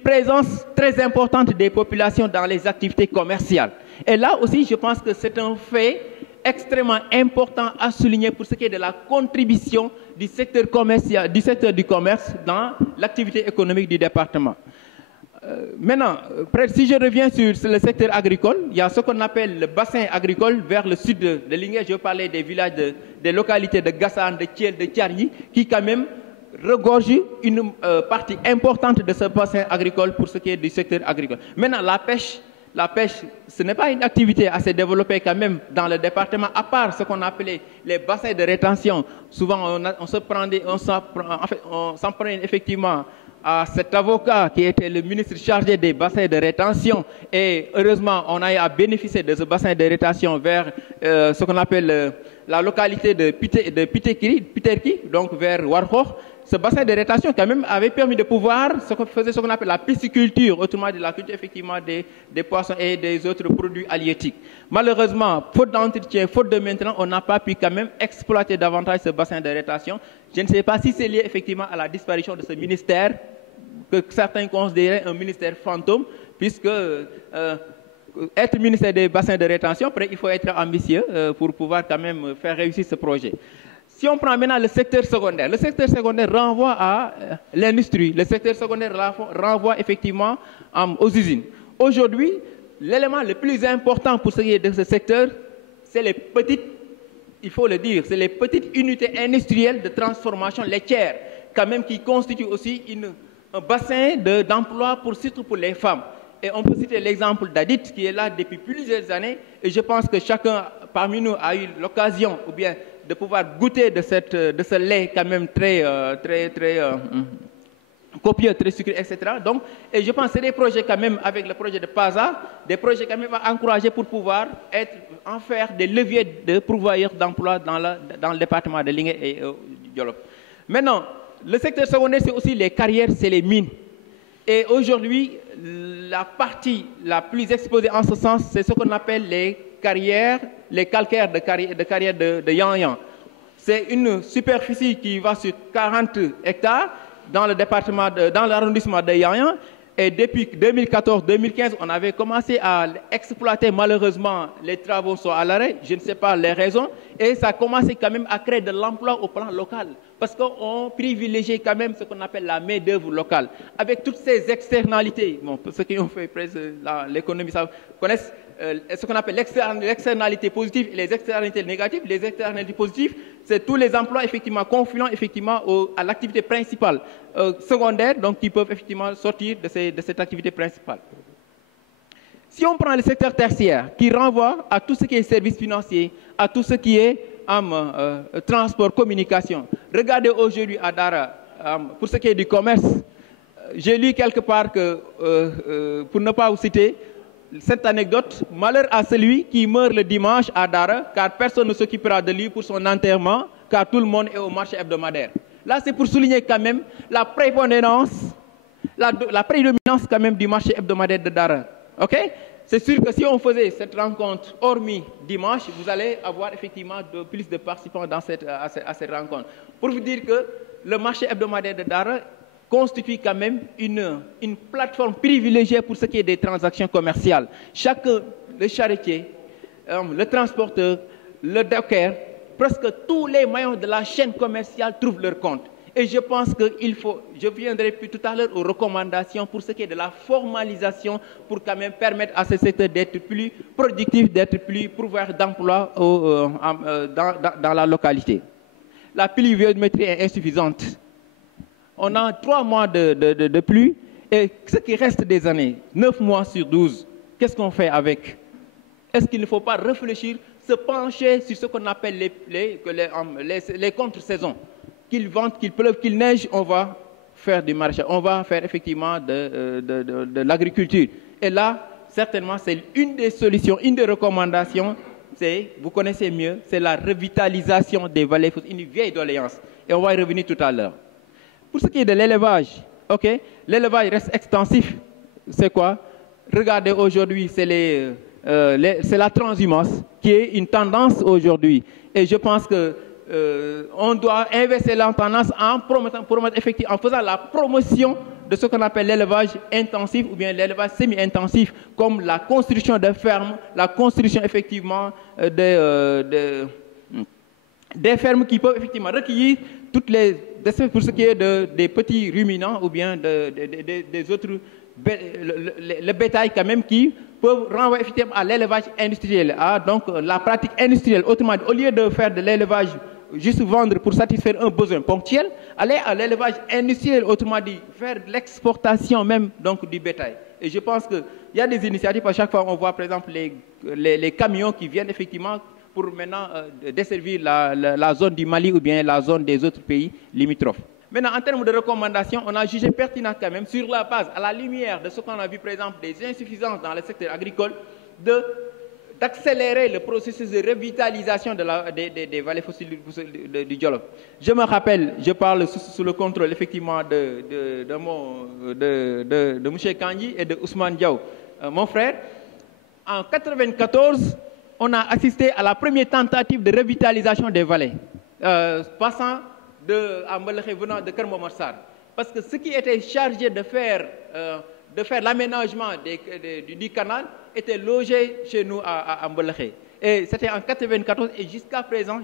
présence très importante des populations dans les activités commerciales. Et là aussi, je pense que c'est un fait extrêmement important à souligner pour ce qui est de la contribution du secteur commercial, du secteur du commerce dans l'activité économique du département. Maintenant, si je reviens sur le secteur agricole, il y a ce qu'on appelle le bassin agricole vers le sud de Linguère. Je parlais des villages, des localités de Gassane, de Thiel, de Thiargny, qui quand même regorgent une partie importante de ce bassin agricole pour ce qui est du secteur agricole. Maintenant, la pêche, ce n'est pas une activité assez développée quand même dans le département, à part ce qu'on appelait les bassins de rétention. Souvent, on s'en prenait effectivement à cet avocat qui était le ministre chargé des bassins de rétention. Et heureusement, on a eu à bénéficier de ce bassin de rétention vers ce qu'on appelle la localité de Piterki, donc vers Warhoch. Ce bassin de rétention quand même avait permis de pouvoir faire ce qu'on appelle la pisciculture, autrement dit la culture effectivement des poissons et des autres produits halieutiques. Malheureusement, faute d'entretien, faute de maintenance, on n'a pas pu quand même exploiter davantage ce bassin de rétention. Je ne sais pas si c'est lié effectivement à la disparition de ce ministère, que certains considéraient un ministère fantôme, puisque être ministère des bassins de rétention, après il faut être ambitieux pour pouvoir quand même faire réussir ce projet. Si on prend maintenant le secteur secondaire renvoie à l'industrie, le secteur secondaire renvoie effectivement aux usines. Aujourd'hui, l'élément le plus important pour ce qui est de ce secteur, c'est les petites, il faut le dire, c'est les petites unités industrielles de transformation laitière, quand même qui constituent aussi un bassin d'emploi surtout pour les femmes. Et on peut citer l'exemple d'Adit qui est là depuis plusieurs années, et je pense que chacun parmi nous a eu l'occasion ou bien de pouvoir goûter de ce lait quand même très copieux, très sucré, etc. Donc, et je pense que c'est des projets quand même, avec le projet de PASA, des projets quand même à encourager pour pouvoir en faire des leviers de pourvoyeurs d'emploi dans le département de Linguère et Djolof. Maintenant, le secteur secondaire, c'est aussi les carrières, c'est les mines. Et aujourd'hui, la partie la plus exposée en ce sens, c'est ce qu'on appelle les carrières, les calcaires de carrière de Yan-Yan. C'est une superficie qui va sur 40 hectares dans le département, dans l'arrondissement de Yan-Yan. Et depuis 2014-2015, on avait commencé à exploiter. Malheureusement, les travaux sont à l'arrêt. Je ne sais pas les raisons. Et ça a commencé quand même à créer de l'emploi au plan local. Parce qu'on privilégie quand même ce qu'on appelle la main-d'œuvre locale. Avec toutes ces externalités, bon, pour ceux qui ont fait presque l'économie, ça connaissent ce qu'on appelle l'externalité positive et les externalités négatives. Les externalités positives, c'est tous les emplois effectivement confluents effectivement à l'activité principale secondaire, donc qui peuvent effectivement sortir de cette activité principale. Si on prend le secteur tertiaire, qui renvoie à tout ce qui est services financiers, à tout ce qui est transport, communication. Regardez aujourd'hui à Dara, pour ce qui est du commerce, j'ai lu quelque part que, pour ne pas vous citer, cette anecdote, malheur à celui qui meurt le dimanche à Dara, car personne ne s'occupera de lui pour son enterrement, car tout le monde est au marché hebdomadaire. Là, c'est pour souligner quand même la prépondérance, la prédominance quand même du marché hebdomadaire de Dara. Ok? C'est sûr que si on faisait cette rencontre hormis dimanche, vous allez avoir effectivement plus de participants à cette rencontre. Pour vous dire que le marché hebdomadaire de Dara constitue quand même une plateforme privilégiée pour ce qui est des transactions commerciales. Chacun, le charretier, le transporteur, le docker, presque tous les maillons de la chaîne commerciale trouvent leur compte. Et je pense qu'il faut, je viendrai plus tout à l'heure aux recommandations pour ce qui est de la formalisation, pour quand même permettre à ce secteur d'être plus productif, d'être plus pourvoyeur d'emploi dans la localité. La pluviométrie est insuffisante. On a 3 mois de pluie et ce qui reste des années, 9 mois sur 12, qu'est-ce qu'on fait avec? Est-ce qu'il ne faut pas réfléchir, se pencher sur ce qu'on appelle les contre-saisons? Qu'il vente, qu'il pleuve, qu'il neige, on va faire du maraîchage, on va faire effectivement de l'agriculture. Et là, certainement, c'est une des solutions, une des recommandations, c'est, vous connaissez mieux, c'est la revitalisation des vallées, une vieille doléance. Et on va y revenir tout à l'heure. Pour ce qui est de l'élevage, ok, l'élevage reste extensif. C'est quoi? Regardez aujourd'hui, c'est la transhumance qui est une tendance aujourd'hui. Et je pense que on doit investir la tendance en faisant la promotion de ce qu'on appelle l'élevage intensif ou bien l'élevage semi-intensif, comme la construction de fermes, la construction effectivement des fermes qui peuvent effectivement recueillir toutes les espèces pour ce qui est des petits ruminants ou bien des autres, le bétail quand même qui peuvent renvoyer effectivement à l'élevage industriel, donc la pratique industrielle. Autrement dit, au lieu de faire de l'élevage juste vendre pour satisfaire un besoin ponctuel, aller à l'élevage industriel, autrement dit, faire de l'exportation même donc, du bétail. Et je pense qu'il y a des initiatives, à chaque fois on voit par exemple les camions qui viennent effectivement pour maintenant desservir la zone du Mali ou bien la zone des autres pays limitrophes. Maintenant, en termes de recommandations, on a jugé pertinent quand même, sur la base, à la lumière de ce qu'on a vu par exemple des insuffisances dans le secteur agricole, d'accélérer le processus de revitalisation des vallées fossiles du Djolof. Je me rappelle, je parle sous le contrôle effectivement de M. Kandji et de Ousmane Diaw, mon frère. En 1994, on a assisté à la première tentative de revitalisation des vallées, passant à Mbelekhé venant de Keur Momar Sarr. Parce que ce qui était chargé de faire l'aménagement du canal était logé chez nous à Mbelekhé. Et c'était en 1994 et jusqu'à présent,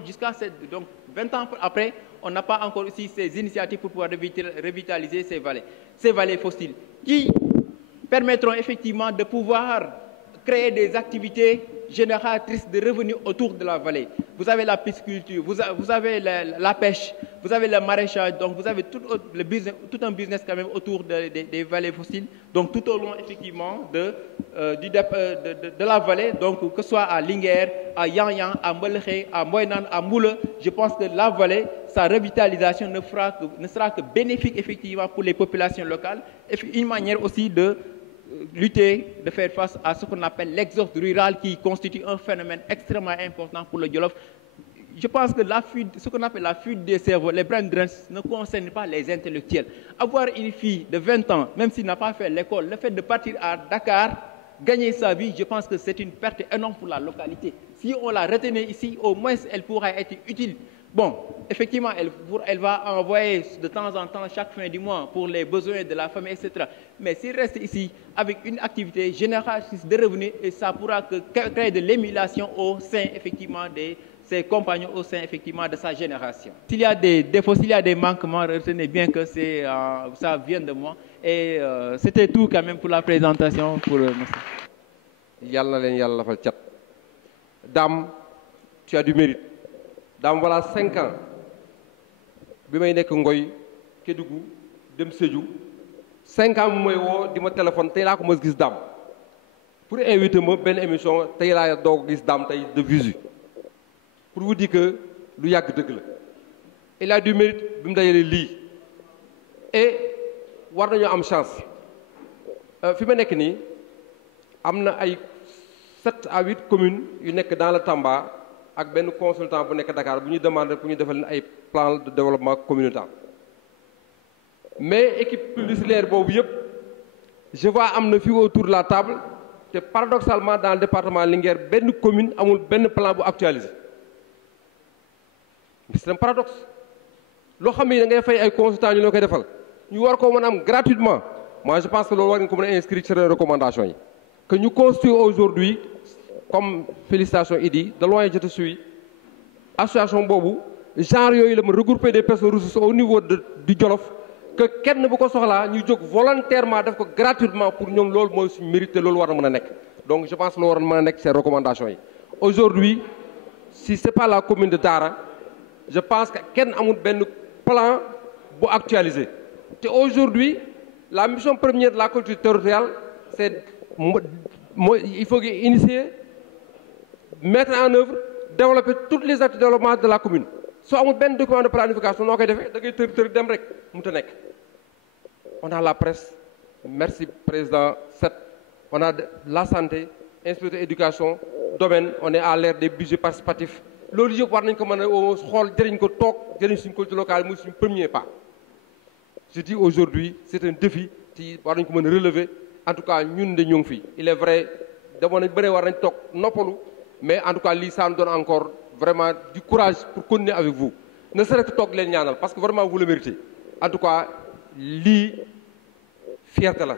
donc 20 ans après, on n'a pas encore aussi ces initiatives pour pouvoir revitaliser ces vallées fossiles, qui permettront effectivement de pouvoir créer des activités génératrices de revenus autour de la vallée. Vous avez la pisciculture, vous avez la pêche, vous avez le maraîchage, donc vous avez tout un business quand même autour des vallées fossiles, donc tout au long effectivement de la vallée, donc que ce soit à Linguère, à Yan, à Mbelekhé, à Moynan, à Moule, je pense que la vallée, sa revitalisation ne sera que bénéfique effectivement pour les populations locales, et une manière aussi de lutter, de faire face à ce qu'on appelle l'exode rural qui constitue un phénomène extrêmement important pour le Djolof. Je pense que ce qu'on appelle la fuite des cerveaux, les brain drains, ne concerne pas les intellectuels. Avoir une fille de 20 ans, même s'il n'a pas fait l'école, le fait de partir à Dakar, gagner sa vie, je pense que c'est une perte énorme pour la localité. Si on la retenait ici, au moins elle pourra être utile. Bon, effectivement, elle va envoyer de temps en temps, chaque fin du mois, pour les besoins de la famille, etc. Mais s'il reste ici avec une activité génératrice de revenus, et ça pourra créer de l'émulation au sein, effectivement, de ses compagnons, au sein, effectivement, de sa génération. S'il y a des défauts, s'il y a des manquements, retenez bien que ça vient de moi. Et c'était tout quand même pour la présentation. Dame, tu as du mérite. Dame, voilà 5 ans. Je suis venu à Ngoy, Kédougou, dem Sédhiou. 5 ans, je suis venu au téléphone, je suis venu Dame. Pour inviter moi à une émission, je suis venu Dame de visu. Pour vous dire que le yak de glé. Il a du mérite, il a du lit. Et, nous avons une chance. Si je suis venu, il y a 7 à 8 communes qui sont dans le Tamba. Avec un consultant pour Dakar, nous demandons pour nous faire un plan de développement communautaire. Mais l'équipe publicitaire, je vois amener autour de la table que paradoxalement, dans le département de Linguère, une commune a un plan pour actualiser. C'est un paradoxe. Ce que vous avez fait consultants, nous avons gratuitement. Moi, je pense que nous avons inscrit sur les recommandations. Que nous construisons aujourd'hui, comme félicitations Idi, de loin je te suis, association boobu genre yooyu la ma regrouper des personnes ressources au niveau du Jolof que kenn bu ko soxlaa ñu jóg volontairement def ko gratuitement pour ñoom loolu mooy suñu mérite loolu war na mën a nekk donc je pense que loolu war na mën a nekk ces recommandations yi. Aujourd'hui si c'est pas la commune de Dara je pense que kenn amul benn plan bu actualisé te aujourd'hui la mission première de la collectivité territoriale c'est il faut initier mettre en œuvre développer toutes les activités de développement de la commune soo amul benn document de planification noo koy defee da ngay tër dem rek mu ta nekk. On a la presse merci président 7 on a la santé inspecteur éducation domaine on est à l'ère des budgets participatifs loolu yëpp war nañ ko mën a xool jëriñ ko toog jëriñ suñu collectivité locale muy suñu premier pas. Je dis aujourd'hui c'est un défi ci war nañ ko mën a relever en tout cas ñun de ñu ngi fi il est vrai demoon nañ bëre war nañ toog noppalu mais en tout cas lii ça nous donne encore vraiment du courage pour continuer avec vous ne serait-ce que toog leen ñaanal parce que vraiment vous le méritez en tout cas lii fierté la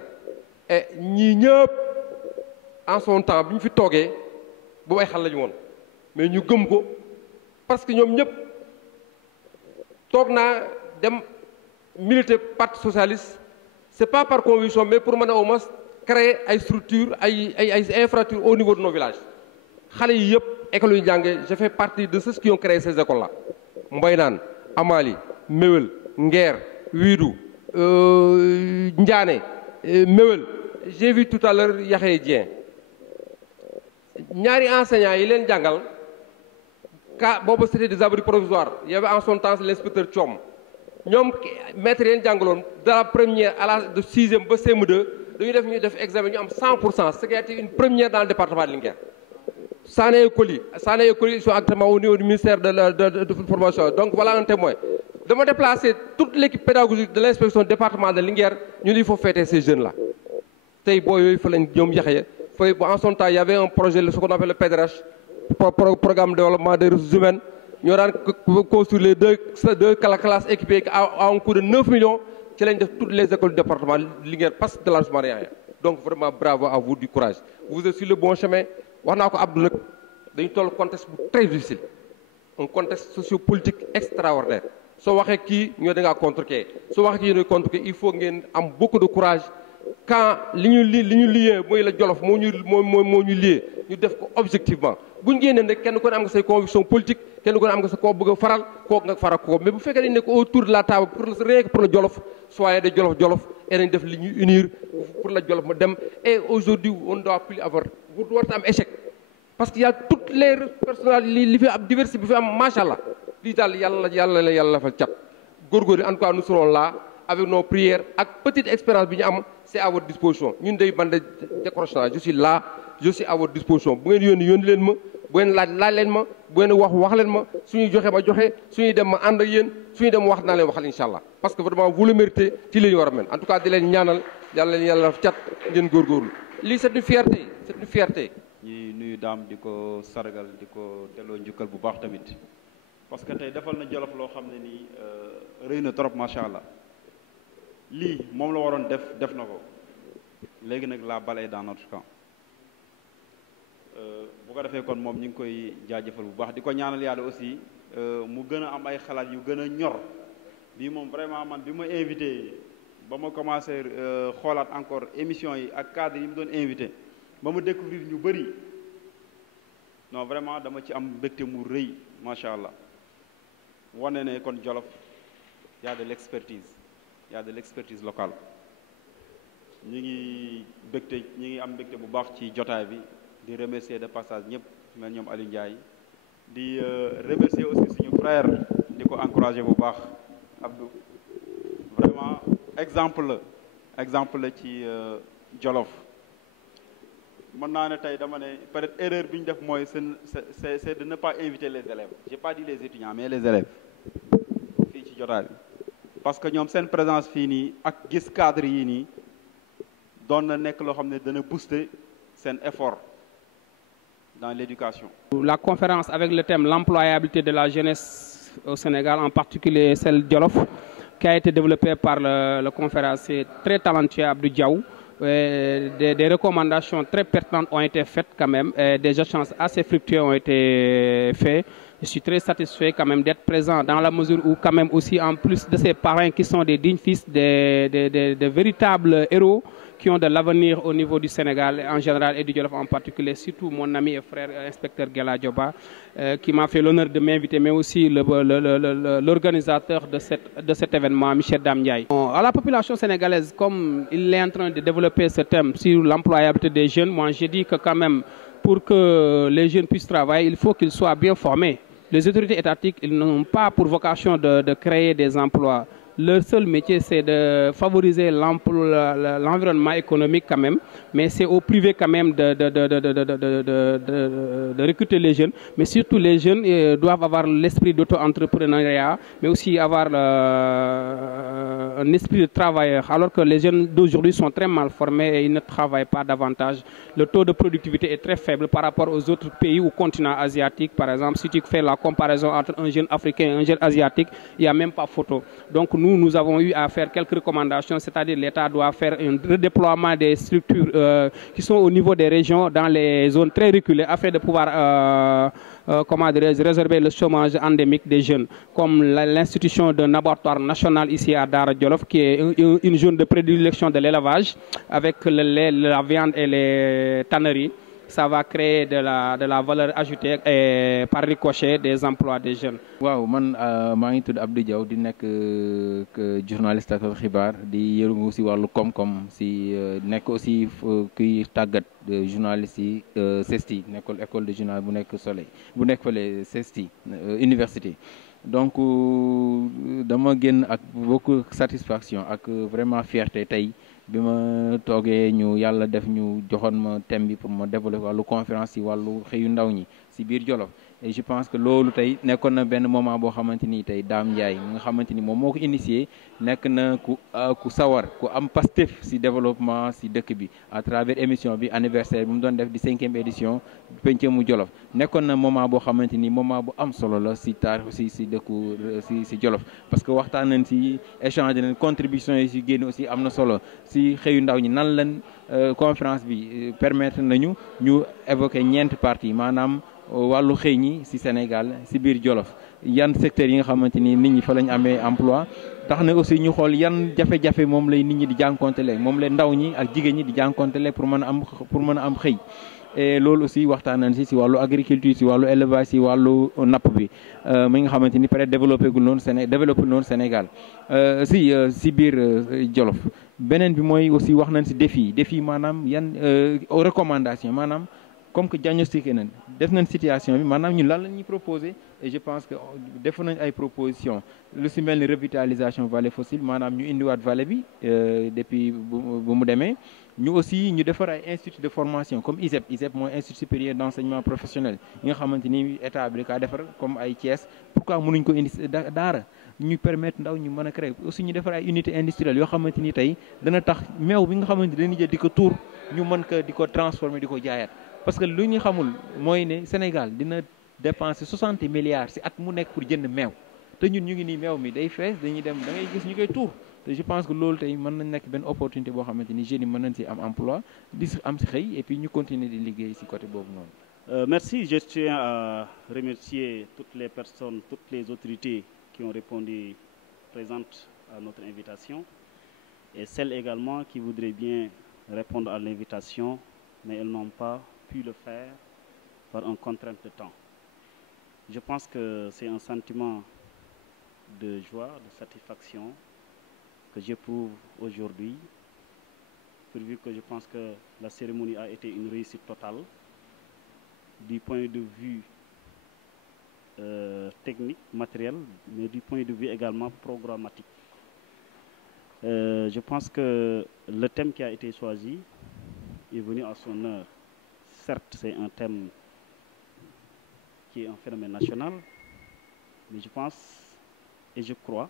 et ñii ñëpp en son temps bi ñu fi toogee boobu ay xale la ñu woon mais ñu gëm ko parce que ñoom ñëpp toog naa dem militer parti socialiste c'est pas par conviction mais pour mën a au moins créer ay structures ay infrastructures au niveau de nos villages xale yi yëpp écoles yu jàngee je fais partie de ceux qui ont créé ces écoles là Mboynaan Amali Méwél Nguer Wiidou Ndiané Méwél j'ai vu tout à l'heure Yaxé Dieng ñaari enseignants yi leen jàngal ka boobu c'était des abris provisoires il y avait en son temps l'inspecteur Thiom ñoom maître yeen jàngaloon de la première à la de sixième ba CM2 dañuy def examen ñu am 100% ce qui a été une première dans le département de Linguère. Sané et Koli ils sont actuellement au niveau du ministère de formation donc voilà un témoin. Dama déplacer toute l'équipe pédagogique de l'inspection département de Linguère ñu il faut fêter ces jeunes là. Tey boo yooyu fa lañ ñoom yaxee fay en son temps il y avait un projet ce qu'on appelle le PDRH programme de développement des ressources humaines. ñoo daan construire les deux classes équipées à un coût de 9 millions ci lañ def toutes les écoles du département Linguère parce que de l'arrondissement Riyaya donc vraiment bravo à vous du courage vous êtes sur le bon chemin wax naa ko Abdou nag dañu toll contexte bu très difficile un contexte sociopolitique extraordinaire soo waxee kii ñoo da ngaa contre kii soo waxee kii ñoo contre kii il faut ngeen am beaucoup de courage quand li ñu lié mooy la Jolof moo ñu lié ñu def ko objectivement bu ñu génnee nag kenn ku ne am nga say conviction politique kenn ku ne am nga sa koo bëgg a faral kooku nga faral kooku mais bu fekkee dañ nekk autour de la table pour rien que pour le Jolof soyez des Jolof et nañ def li ñuy unir pour la Jolof ma dem et aujourd'hui on doit plus avoir bu warta am échec parce que y a toutes les personnalités li fi am diversité bi fi am macha allah lii daal yàlla fa cat góorgóorlu en tout cas nous serons là avec nos prières ak petite expérience bi ñu am c'est à votre disposition ñun day bande décrochage je suis là je suis à votre disposition bu ngeen yónni leen ma bu ngeen laaj leen ma bu ngeen wax leen ma suñuy joxe ma joxe suñuy dem ma ànd ak yéen suñuy dem wax naa leen waxal incha allah parce que vraiment vous le méritez ci li ñu war a mel en tout cas di leen ñaanal yàlla cat ngeen góorgóorlu lii c'est une fierté ñi nuyu daam di ko sargal di ko delloo njukkal bu baax tamit parce que tey defal na Jolof loo xam ne nii rëy na trop macha allah lii moom la waroon def na ko léegi nag la balle est dans notre camp bu ko defee kon moom ñu ngi koy jaajëfal bu baax di ko ñaanal yàlla aussi mu gën a am ay xalaat yu gën a ñor bii moom vraiment man bi ma invité ba ma commencé xoolaat encore émission yi ak cadre yi mu doon invité ba ma découvrir ñu bëri non vraiment dama ci am mbégte mu rëy macha allah wane ne kon Jolof y a de l'expertise locale ñi ngi am mbégte bu baax ci jotaay bi di remercier de passage ñëpp mel ñoom Aliou Ndiaye di remercier aussi suñu frère di ko encourager bu baax Abdou vraiment exemple la ci Jolof mën naa ne tey dama ne peut-être erreur bi ñu def mooy c'est de ne pas inviter les élèves j'ai pas dit les étudiants mais les élèves fii ci jotaay bi parce que ñoom seen présence fii nii ak gis cadre yi nii doon na nekk loo xam ne dana booster seen effort dans l'éducation. La conférence avec le thème l'employabilité de la jeunesse au Sénégal, en particulier celle Jolof, qui a été développée par le conférencier très talentueux Abdou Diaw. Des recommandations très pertinentes ont été faites quand même, des échanges assez fructueux ont été faits. Je suis très satisfait quand même d'être présent dans la mesure où quand même aussi en plus de ces parrains qui sont des dignes fils, des véritables héros qui ont de l'avenir au niveau du Sénégal en général et du Jolof en particulier, surtout mon ami et frère inspecteur Gela Dioba, qui m'a fait l'honneur de m'inviter, mais aussi l'organisateur de cet événement, Michel Dame Ndiaye. À la population sénégalaise, comme il est en train de développer ce thème sur l'employabilité des jeunes, moi j'ai dit que quand même, pour que les jeunes puissent travailler, il faut qu'ils soient bien formés. Les autorités étatiques, ils n'ont pas pour vocation de créer des emplois. Leur seul métier, c'est de favoriser l'environnement économique quand même, mais c'est au privé quand même de recruter les jeunes. Mais surtout, les jeunes doivent avoir l'esprit d'auto-entrepreneuriat, mais aussi avoir un esprit de travailleur. Alors que les jeunes d'aujourd'hui sont très mal formés et ils ne travaillent pas davantage. Le taux de productivité est très faible par rapport aux autres pays ou continents asiatiques. Par exemple, si tu fais la comparaison entre un jeune africain et un jeune asiatique, il n'y a même pas photo. Donc, nous avons eu à faire quelques recommandations, c'est-à-dire l'État doit faire un redéploiement des structures qui sont au niveau des régions dans les zones très reculées afin de pouvoir résorber le chômage endémique des jeunes, comme l'institution d'un abattoir national ici à Dara Djolof, qui est une zone de prédilection de l'élevage avec le lait, la viande et les tanneries. Ça va créer de la valeur ajoutée et par ricochet des emplois des jeunes. waaw man maa ngi tudd Abdou Diaw di nekk journaliste ak xibaar di yëngu si wàllu koom-koom si nekk aussi kuy tàggat journaliste yi CESTI nekkul école de journal bu nekk Soleil bu nekk fële CESTI université. Donc dama génn ak beaucoup satisfaction ak vraiment fierté tey bi ma toogee ñu yàlla def ñu joxoon ma thème bi pour ma développer wàllu conférence yi wàllu xëyu ndaw ñi si biir Jolof. Et je pense que loolu tey nekkoon na benn moment boo xamante ni tey Dame Ndiaye mi nga xamante ni moom moo ko initié nekk na ku sawar ku am pastef si développement si dëkk bi à travers émission bi anniversaire bi mu doon def di 5e édition Pencemu Jolof nekkoon na moment boo xamante ni moment bu am solo la si taarix si dëkku si Jolof parce que waxtaan nañ si échange nañ contribution yi si génn aussi am na solo si xëyu ndaw ñi nan lañ conférence bi permettre nañu ñu évoquer ñeenti parties maanaam wàllu xëy ñi ci Sénégal ci biir Jolof yan secteurs yi nga xamante ni nit ñi fa lañ amee emploi tax na aussi ñu xool yan jafe-jafe moom lay nit ñi di jànkontele moom lay ndaw ñi ak jigéen ñi di jànkontele pour mën a am xëy et loolu aussi waxtaan nañ ci wàllu agriculture ci wàllu élevage ci wàllu napp bi mi nga xamante ni peut-être développé noonu Sénégal ci biir Jolof beneen bi mooy aussi wax nañ ci défi maanaam yan recommandation maanaam comme que diagnostiqué nañ def nañ situation bi maanaam ñun lan la ñuy proposé et je pense que def nañ ay proposition lu si mel ni revitalisation vallée fossile maanaam ñu indiwaat vallée bi depuis bu mu demee ñu aussi ñu defar ay institut de formation comme ISEP mooy institut supérieur d'enseignement professionnel yi nga xamante ni état bi kaa defar comme ay Thiès pourquoi mënuñ ko indi Daara ñu permettre ndaw ñu mën a créer aussi ñu defar ay unité industrielle yoo xamante ni tey dana tax meew bi nga xamante ni dañuy jël di ko tuur ñu mën ko di ko transformer di ko jaayaat parce que lu ñu xamul mooy ne Sénégal dina dépenser 60 milliards si at mu nekk pour jënd meew te ñun ñu ngi nii meew mi day fees dañuy dem da ngay gis ñu koy tuur te je pense que loolu tey mën nañ nekk benn opportunité boo xamante ni jeunes yi mën nañ si am emploi di si am si xëy et puis ñu continuer di liggéey si côté boobu noonu. Merci, je tiens à remercier toutes les personnes, toutes les autorités qui ont répondu présentes à notre invitation et celles également qui voudraient bien répondre à l'invitation mais elles n'ont pas pu le faire par une contrainte de temps. Je pense que c'est un sentiment de joie, de satisfaction que j'éprouve aujourd'hui, pourvu que je pense que la cérémonie a été une réussite totale du point de vue technique, matériel, mais du point de vue également programmatique. Je pense que le thème qui a été choisi est venu à son heure. Certes, c'est un thème qui est un phénomène national, mais je pense et je crois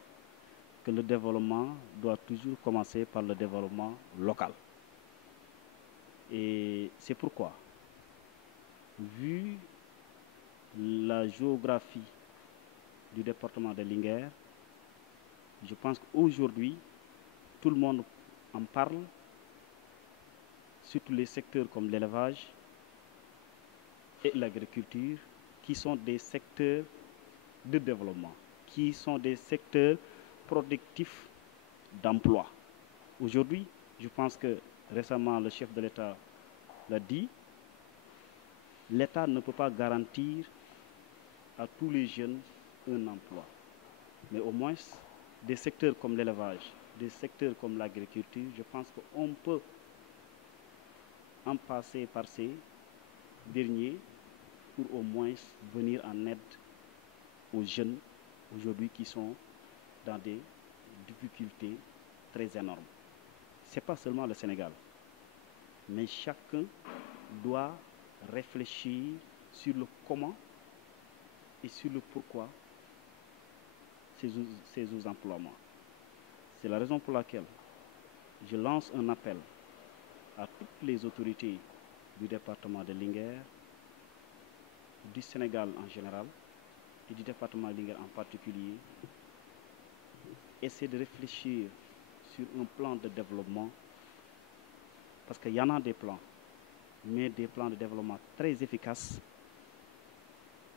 que le développement doit toujours commencer par le développement local. Et c'est pourquoi, vu la géographie du département de Linguère, je pense qu'aujourd'hui, tout le monde en parle, surtout les secteurs comme l'élevage et l'agriculture, qui sont des secteurs de développement, qui sont des secteurs productifs d'emploi. Aujourd'hui, je pense que récemment le chef de l'État l'a dit, l'État ne peut pas garantir à tous les jeunes un emploi. Mais au moins, des secteurs comme l'élevage, des secteurs comme l'agriculture, je pense qu'on peut en passer par ces derniers pour au moins venir en aide aux jeunes aujourd'hui qui sont dans des difficultés très énormes. Ce n'est pas seulement le Sénégal, mais chacun doit réfléchir sur le comment et sur le pourquoi ces emploiements. C'est la raison pour laquelle je lance un appel à toutes les autorités du département de Linguère, du Sénégal en général et du département de Linguère en particulier, essayer de réfléchir sur un plan de développement, parce qu'il y en a des plans, mais des plans de développement très efficaces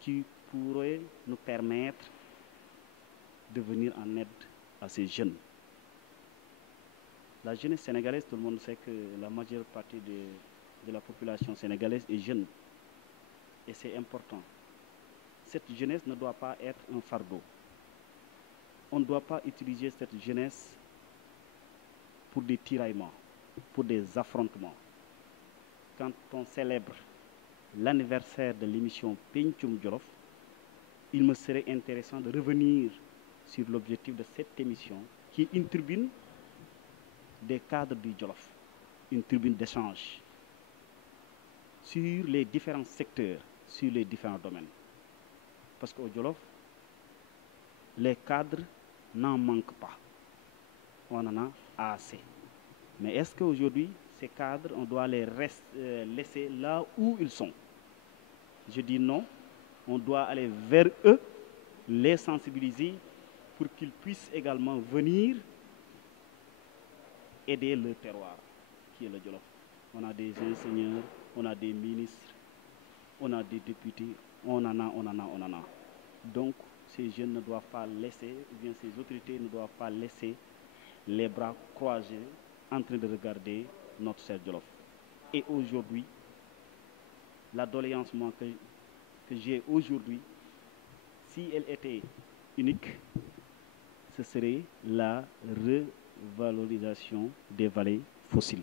qui pourraient nous permettre de venir en aide à ces jeunes. La jeunesse sénégalaise, tout le monde sait que la majeure partie de la population sénégalaise est jeune. Et c'est important. Cette jeunesse ne doit pas être un fardeau. On ne doit pas utiliser cette jeunesse pour des tiraillements, pour des affrontements. Quand on célèbre l'anniversaire de l'émission Pencum Jolof, il me serait intéressant de revenir sur l'objectif de cette émission, qui est une tribune des cadres du Jolof, une tribune d'échange sur les différents secteurs, sur les différents domaines. Parce qu'au Jolof, les cadres n'en manquent pas. On en a assez. Mais est-ce qu'aujourd'hui, ces cadres, on doit les laisser là où ils sont? Je dis non. On doit aller vers eux, les sensibiliser pour qu'ils puissent également venir aider le terroir, qui est le Jolof. On a des ingénieurs, on a des ministres, on a des députés, on en a. Donc, ces jeunes ne doivent pas laisser, ou bien ces autorités ne doivent pas laisser les bras croisés en train de regarder notre cher Jolof. Et aujourd'hui, la doléance que j'ai aujourd'hui, si elle était unique, ce serait la revalorisation des vallées fossiles.